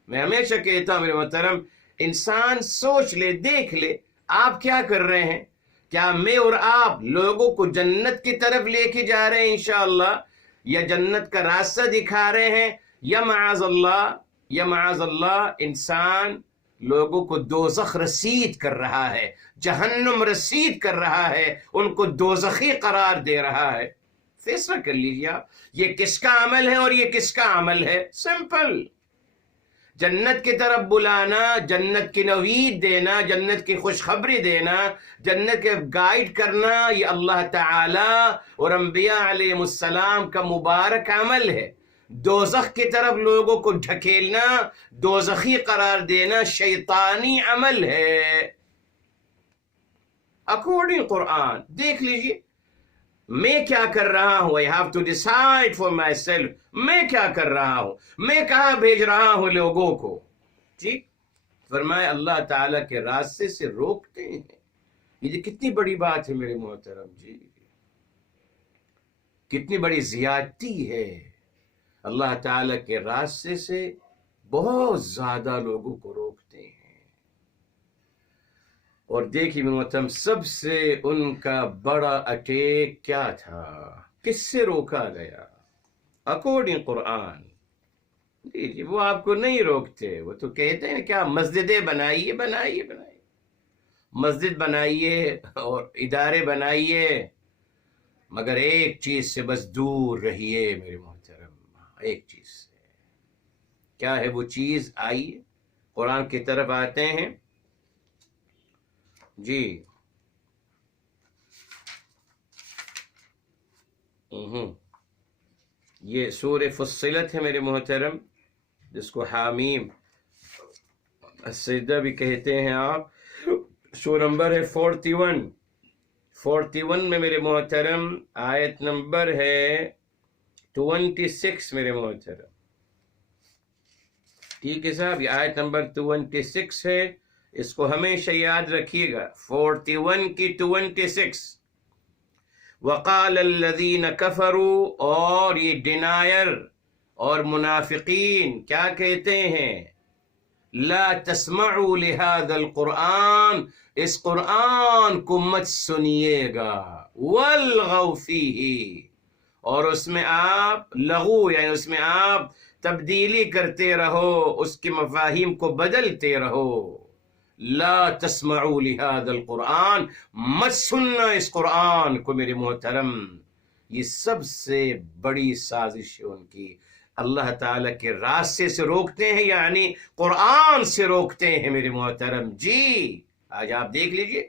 میں ہمیشہ کہتا ہوں میرے محترم، انسان سوچ لے، دیکھ لے آپ کیا کر رہے ہیں. کیا میں اور آپ لوگوں کو جنت کی طرف لے کے جا رہے ہیں انشاءاللہ، یا جنت کا راستہ دکھا رہے ہیں، یا معاذ اللہ انسان لوگوں کو دوزخ رسید کر رہا ہے، جہنم رسید کر رہا ہے، ان کو دوزخی قرار دے رہا ہے. فیصلہ کر لیجیے آپ، یہ کس کا عمل ہے اور یہ کس کا عمل ہے. سمپل. جنت کی طرف بلانا، جنت کی نوید دینا، جنت کی خوشخبری دینا، جنت کے گائیڈ کرنا، یہ اللہ تعالی اور انبیاء علیہ السلام کا مبارک عمل ہے. دوزخ کی طرف لوگوں کو ڈھکیلنا، دوزخی قرار دینا شیطانی عمل ہے. اکارڈنگ قرآن دیکھ لیجیے میں کیا کر رہا ہوں. I have to decide for myself. میں کیا کر رہا ہوں، میں کہاں بھیج رہا ہوں لوگوں کو. ٹھیک فرمائے اللہ تعالیٰ کے راستے سے روکتے ہیں. یہ کتنی بڑی بات ہے میرے محترم جی، کتنی بڑی زیادتی ہے. اللہ تعالیٰ کے راستے سے بہت زیادہ لوگوں کو روکتے ہیں. اور دیکھیے محترم، سب سے ان کا بڑا اٹیک کیا تھا، کس سے روکا گیا اکارڈنگ قرآن. جی وہ آپ کو نہیں روکتے، وہ تو کہتے ہیں کیا مسجدیں بنائیے بنائیے بنائیے، مسجد بنائیے اور ادارے بنائیے، مگر ایک چیز سے بس دور رہیے میرے محترم. ایک چیز سے کیا ہے وہ چیز؟ آئیے قرآن کی طرف آتے ہیں. جی یہ سورہ فصلت ہے میرے محترم، جس کو حامیم السجدہ بھی کہتے ہیں آپ. سو نمبر ہے 41 میں میرے محترم، آیت نمبر ہے 26 میرے محترم. ٹھیک ہے صاحب، یہ آیت نمبر 26 ہے، اس کو ہمیشہ یاد رکھیے گا. 41 کی 26. وقال الذین کفروا، اور یہ ڈینائر اور منافقین کیا کہتے ہیں؟ لا تسمعوا لهذا القرآن، اس قرآن کو مت سنیے گا. والغوا فیہ، اور اس میں آپ لغو یعنی اس میں آپ تبدیلی کرتے رہو، اس کے مفاہیم کو بدلتے رہو. لا تسمعوا لهذا القرآن، مت سننا اس قرآن کو میرے محترم. یہ سب سے بڑی سازش ہے ان کی. اللہ تعالیٰ کے راستے سے روکتے ہیں، یعنی قرآن سے روکتے ہیں میرے محترم. جی آج آپ دیکھ لیجئے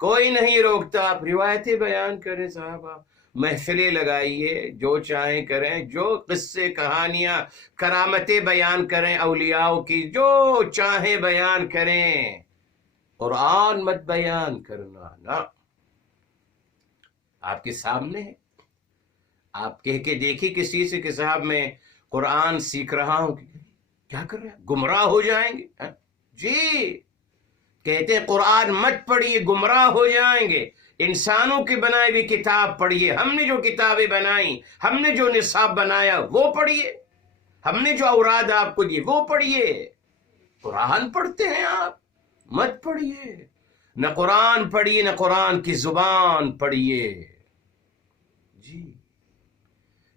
کوئی نہیں روکتا. آپ روایتیں بیان کریں صاحب، آپ محفلیں لگائیے، جو چاہیں کریں، جو قصے کہانیاں کرامتیں بیان کریں اولیاءوں کی، جو چاہیں بیان کریں، قرآن مت بیان کرنا. نا آپ کے سامنے ہے، آپ کہہ کے دیکھیے کسی سے کہ صاحب میں قرآن سیکھ رہا ہوں. کیا کر رہے ہیں؟ گمراہ ہو جائیں گے. جی کہتے ہیں قرآن مت پڑھیے، گمراہ ہو جائیں گے. انسانوں کی بنائی ہوئی کتاب پڑھیے. ہم نے جو کتابیں بنائیں، ہم نے جو نصاب بنایا وہ پڑھیے، ہم نے جو اوراد آپ کو دی وہ پڑھیے. قرآن پڑھتے ہیں آپ، مت پڑھیے. نہ قرآن پڑھیے، نہ قرآن کی زبان پڑھیے. جی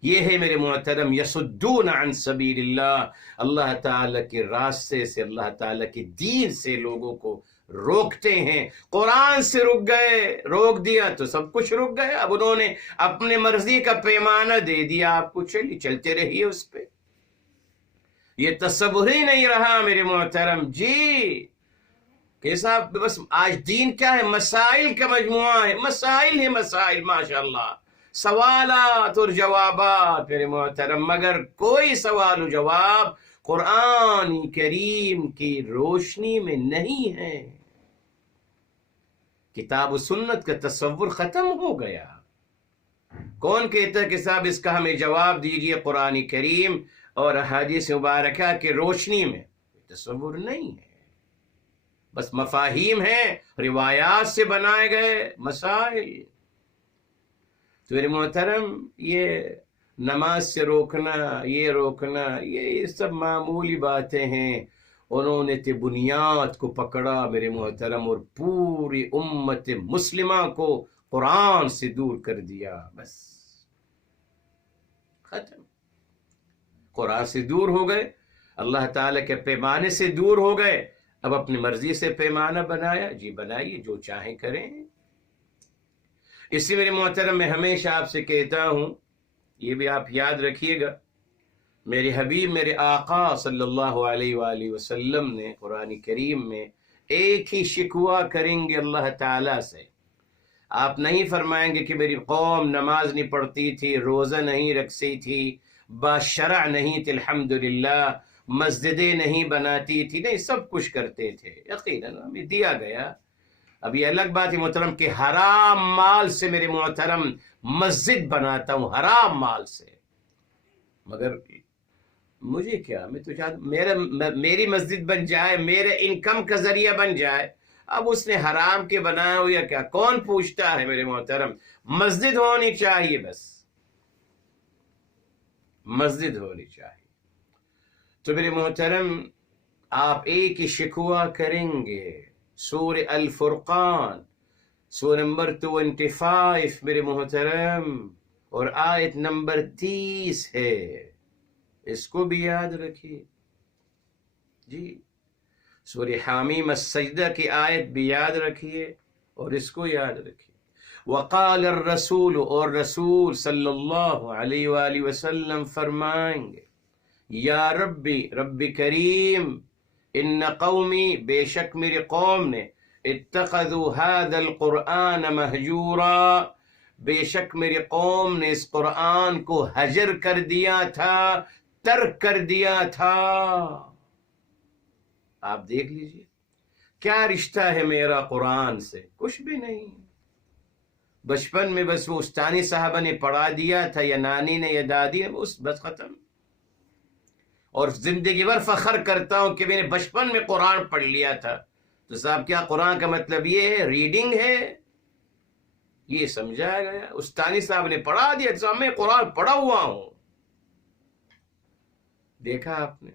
یہ ہے میرے محترم یصدون عن سبیل اللہ، اللہ تعالیٰ کے راستے سے، اللہ تعالیٰ کے دین سے لوگوں کو روکتے ہیں. قرآن سے روک دیا تو سب کچھ رک گیا. اب انہوں نے اپنے مرضی کا پیمانہ دے دیا آپ کو، چلیے چلتے رہیے اس پہ. یہ تصور ہی نہیں رہا میرے محترم. جی کہ صاحب بس آج دین کیا ہے؟ مسائل کا مجموعہ ہے. مسائل ہیں مسائل، ماشاءاللہ سوالات اور جوابات میرے محترم، مگر کوئی سوال و جواب قرآن کریم کی روشنی میں نہیں ہے۔ کتاب و سنت کا تصور ختم ہو گیا۔ کون کہتا ہے کہ صاحب اس کا ہمیں جواب دیجئے قرآن کریم اور احادیث مبارکہ کی روشنی میں؟ تصور نہیں ہے، بس مفاہیم ہیں، روایات سے بنائے گئے مسائل۔ تو میرے محترم، یہ نماز سے روکنا، یہ روکنا، یہ سب معمولی باتیں ہیں۔ انہوں نے تے بنیاد کو پکڑا میرے محترم، اور پوری امت مسلمہ کو قرآن سے دور کر دیا، بس ختم۔ قرآن سے دور ہو گئے، اللہ تعالیٰ کے پیمانے سے دور ہو گئے، اب اپنی مرضی سے پیمانہ بنایا، جی بنائیے، جو چاہیں کریں۔ اسی میرے محترم، میں ہمیشہ آپ سے کہتا ہوں، یہ بھی آپ یاد رکھیے گا، میرے حبیب، میرے آقا صلی اللہ علیہ وآلہ وسلم نے قرآن کریم میں ایک ہی شکوہ کریں گے اللہ تعالیٰ سے۔ آپ نہیں فرمائیں گے کہ میری قوم نماز نہیں پڑھتی تھی، روزہ نہیں رکھتی تھی، باشرع نہیں تھی، الحمدللہ مسجدیں نہیں بناتی تھی، نہیں، سب کچھ کرتے تھے، یقیناً ہمیں دیا گیا۔ اب یہ الگ بات ہے محترم کہ حرام مال سے میرے محترم مسجد بناتا ہوں، حرام مال سے، مگر مجھے کیا، میں تو چاہتا میری مسجد بن جائے، میرے انکم کا ذریعہ بن جائے۔ اب اس نے حرام کے بنایا ہو یا کیا، کون پوچھتا ہے میرے محترم؟ مسجد ہونی چاہیے، بس مسجد ہونی چاہیے۔ تو میرے محترم، آپ ایک ہی شکوہ کریں گے، سورہ الفرقان، سورہ نمبر 25 میرے محترم، اور آیت نمبر 30 ہے، اس کو بھی یاد رکھیے جی۔ سورہ حامیم السجدہ کی آیت بھی یاد رکھیے اور اس کو یاد رکھیے۔ وقال الرسول، اور رسول صلی اللہ علیہ وآلہ وسلم فرمائیں گے، یا ربی، رب کریم، ان قومی، بے شک میری قوم نے، اتخذوا هذا القرآن مہجورا، بے شک میری قوم نے اس قرآن کو حجر کر دیا تھا، ترک کر دیا تھا۔ آپ دیکھ لیجئے کیا رشتہ ہے میرا قرآن سے، کچھ بھی نہیں۔ بچپن میں بس وہ استانی صاحبہ نے پڑھا دیا تھا، یا نانی نے، یا دادی نے، بس ختم۔ اور زندگی بھر فخر کرتا ہوں کہ میں نے بچپن میں قرآن پڑھ لیا تھا۔ تو صاحب کیا قرآن کا مطلب یہ ہے ریڈنگ ہے؟ یہ سمجھایا گیا، استانی صاحب نے پڑھا دیا تو میں قرآن پڑھا ہوا ہوں۔ دیکھا آپ نے،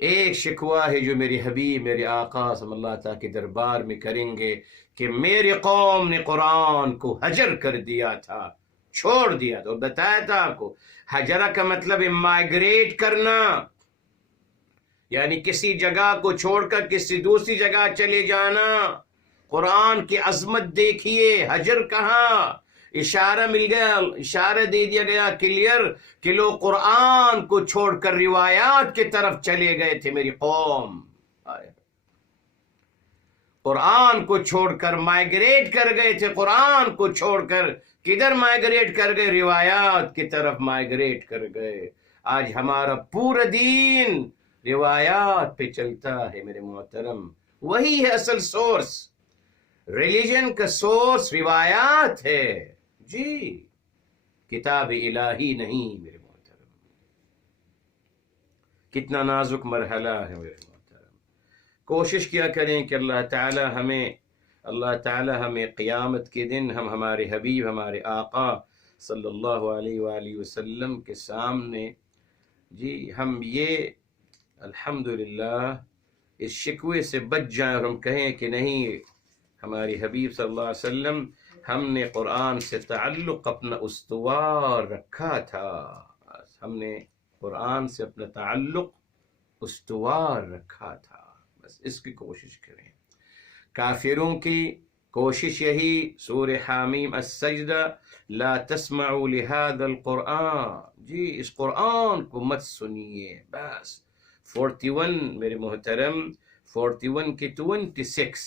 ایک شکوہ ہے جو میری حبیب، میرے آقا صلی اللہ تعالیٰ کے دربار میں کریں گے کہ میری قوم نے قرآن کو حجر کر دیا تھا، چھوڑ دیا تھا۔ اور بتایا تھا آپ کو، حجرہ کا مطلب ہے مائگریٹ کرنا، یعنی کسی جگہ کو چھوڑ کر کسی دوسری جگہ چلے جانا۔ قرآن کی عظمت دیکھیے، حجر کہاں، اشارہ مل گیا، اشارہ دے دیا گیا کلیئر کہ لوگ قرآن کو چھوڑ کر روایات کی طرف چلے گئے تھے میری قوم، قرآن کو چھوڑ کر مائگریٹ کر گئے تھے، قرآن کو چھوڑ کر کدھر مائگریٹ کر گئے؟ روایات کی طرف مائگریٹ کر گئے۔ آج ہمارا پورا دین روایات پہ چلتا ہے میرے محترم، وہی ہے اصل سورس، ریلیجن کا سورس روایات ہے جی، کتاب الہی نہیں میرے محترم۔ کتنا نازک مرحلہ ہے میرے محترم۔ کوشش کیا کریں کہ اللہ تعالی ہمیں قیامت کے دن ہم ہمارے حبیب، ہمارے آقا صلی اللہ علیہ وآلہ وسلم کے سامنے جی ہم یہ الحمدللہ اس شکوے سے بچ جائیں، اور ہم کہیں کہ نہیں، ہماری حبیب صلی اللہ علیہ وسلم، ہم نے قرآن سے تعلق اپنا استوار رکھا تھا، ہم نے قرآن سے اپنا تعلق استوار رکھا تھا، بس اس کی کوشش کریں۔ کافروں کی کوشش یہی، سورہ حامیم السجدہ، لا تسمعوا لهذا القرآن، جی اس قرآن کو مت سنیے، بس 41 میرے محترم، 41 کی 26،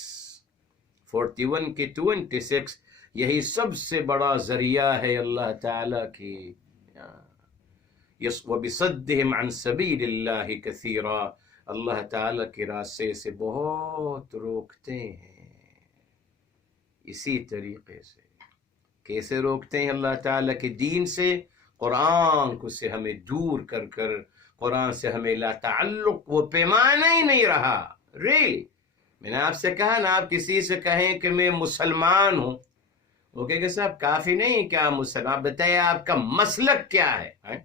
41 کی 26، یہی سب سے بڑا ذریعہ ہے اللہ تعالیٰ کی. وَبِصَدِّهِمْ عَنْ سَبِيلِ اللَّهِ كَثِيرًا، اللہ تعالیٰ کے راستے سے بہت روکتے ہیں. اسی طریقے سے کیسے روکتے ہیں اللہ تعالیٰ کے دین سے؟ قرآن کو سے ہمیں دور کر کر، قرآن سے ہمیں لا تعلق، وہ پیمانہ ہی نہیں رہا. میں نے آپ سے کہا نا، آپ کسی سے کہیں کہ میں مسلمان ہوں، وہ کہے کہ صاحب کافی نہیں کیا مسلمان، آپ بتائیے آپ کا مسلک کیا ہے؟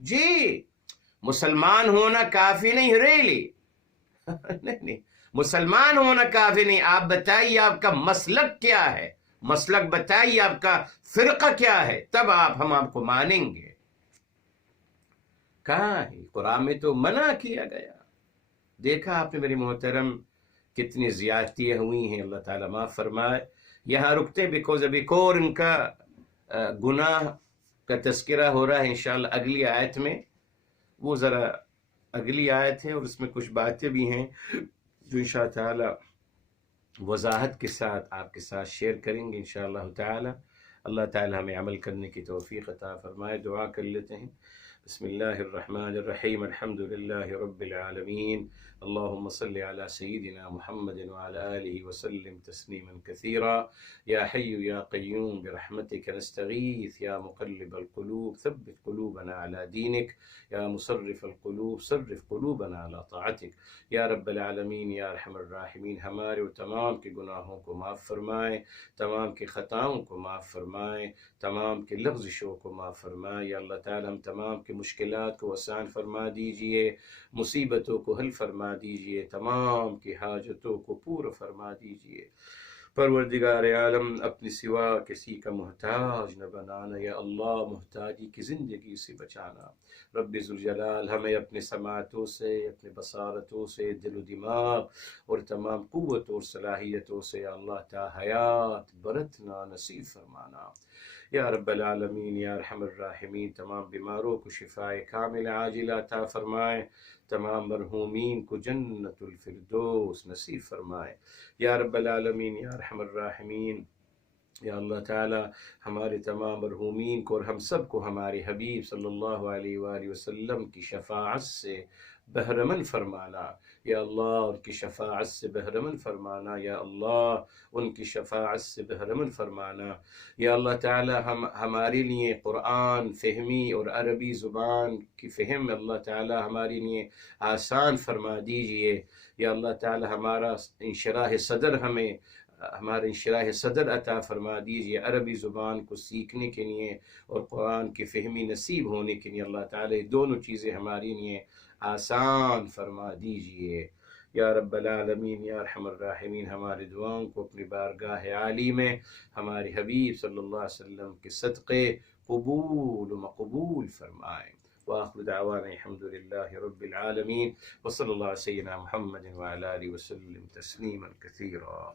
جی مسلمان ہونا کافی نہیں. نہیں، مسلمان ہونا کافی نہیں. آپ بتائیے آپ کا مسلک کیا ہے، مسلک بتائیے آپ کا فرقہ کیا ہے، تب ہم آپ کو مانیں گے. کہاں ہے؟ قرآن میں تو منع کیا گیا. دیکھا آپ نے میرے محترم کتنی زیادتیاں ہوئی ہیں، اللہ تعالیٰ معاف فرمائے. یہاں رکتے بیکوز ابھی اور ان کا گناہ کا تذکرہ ہو رہا ہے انشاءاللہ اگلی آیت میں. وہ ذرا اگلی آیت ہے اور اس میں کچھ باتیں بھی ہیں جو انشاءاللہ تعالیٰ وضاحت کے ساتھ آپ کے ساتھ شیئر کریں گے انشاءاللہ تعالیٰ. اللہ تعالیٰ ہمیں عمل کرنے کی توفیق عطا فرمائے. دعا کر لیتے ہیں. بسم اللہ الرحمن الرحیم. الحمد للہ رب العالمین. اللهم صل على سيدنا محمد وعلى آله وسلم تسليما كثيرا. يا حي يا قيوم برحمتك نستغيث. يا مقلب القلوب ثبت قلوبنا على دينك. يا مصرف القلوب صرف قلوبنا على طاعتك. یا رب العالمین یا ارحم الراحمین، ہمارے و تمام کے گناہوں کو معاف فرمائے، تمام کی خطاؤں کو معاف فرمائے، تمام کے لغزشوں کو معاف فرمائے. یا اللہ تعالی ہم تمام کے مشکلات کو آسان فرما دیجئے، مصیبتوں کو حل فرما دیجئے، تمام کی حاجتوں کو پورا فرما دیجئے. پروردگار عالم اپنی سوا کسی کا محتاج نہ بنانا. یا اللہ محتاجی کی زندگی سے بچانا. رب ذوالجلال ہمیں اپنے سماعتوں سے، اپنے بصارتوں سے، دل و دماغ اور تمام قوت اور صلاحیتوں سے یا اللہ تا حیات برتنا نصیب فرمانا. یا رب العالمین یا ارحم الراحمین تمام بیماروں کو شفاء کامل عاجلہ عطا فرمائے، تمام مرحومین کو جنت الفردوس نصیب فرمائے. یا رب العالمین یا ارحم الراحمین یا اللہ تعالی ہمارے تمام مرحومین کو اور ہم سب کو ہمارے حبیب صلی اللہ علیہ وآلہ وسلم کی شفاعت سے بہرمند فرمانا. یا اللہ ان کی شفاعت سے بہرمند فرمانا. یا اللہ ان کی شفاعت سے بہرمند فرمانا. یا اللہ تعالی ہمارے لیے قرآن فہمی اور عربی زبان کی فہم اللہ تعالی ہمارے لیے آسان فرما دیجئے. یا اللہ تعالی ہمارا انشراح صدر عطا فرما دیجئے عربی زبان کو سیکھنے کے لیے اور قرآن کی فہمی نصیب ہونے کے لیے. اللہ تعالی دونوں چیزیں ہمارے لیے آسان فرما دیجئے. یا رب العالمین یا ارحم الراحمین ہماری دعاؤں کو اپنی بارگاہ عالی میں ہمارے حبیب صلی اللہ علیہ وسلم کے صدقے قبول و مقبول فرمائے. وآخر دعوانا الحمد للہ رب العالمین وصلی اللہ علیہ سیدنا محمد وعلی آلہ وسلم تسلیما کثیرا.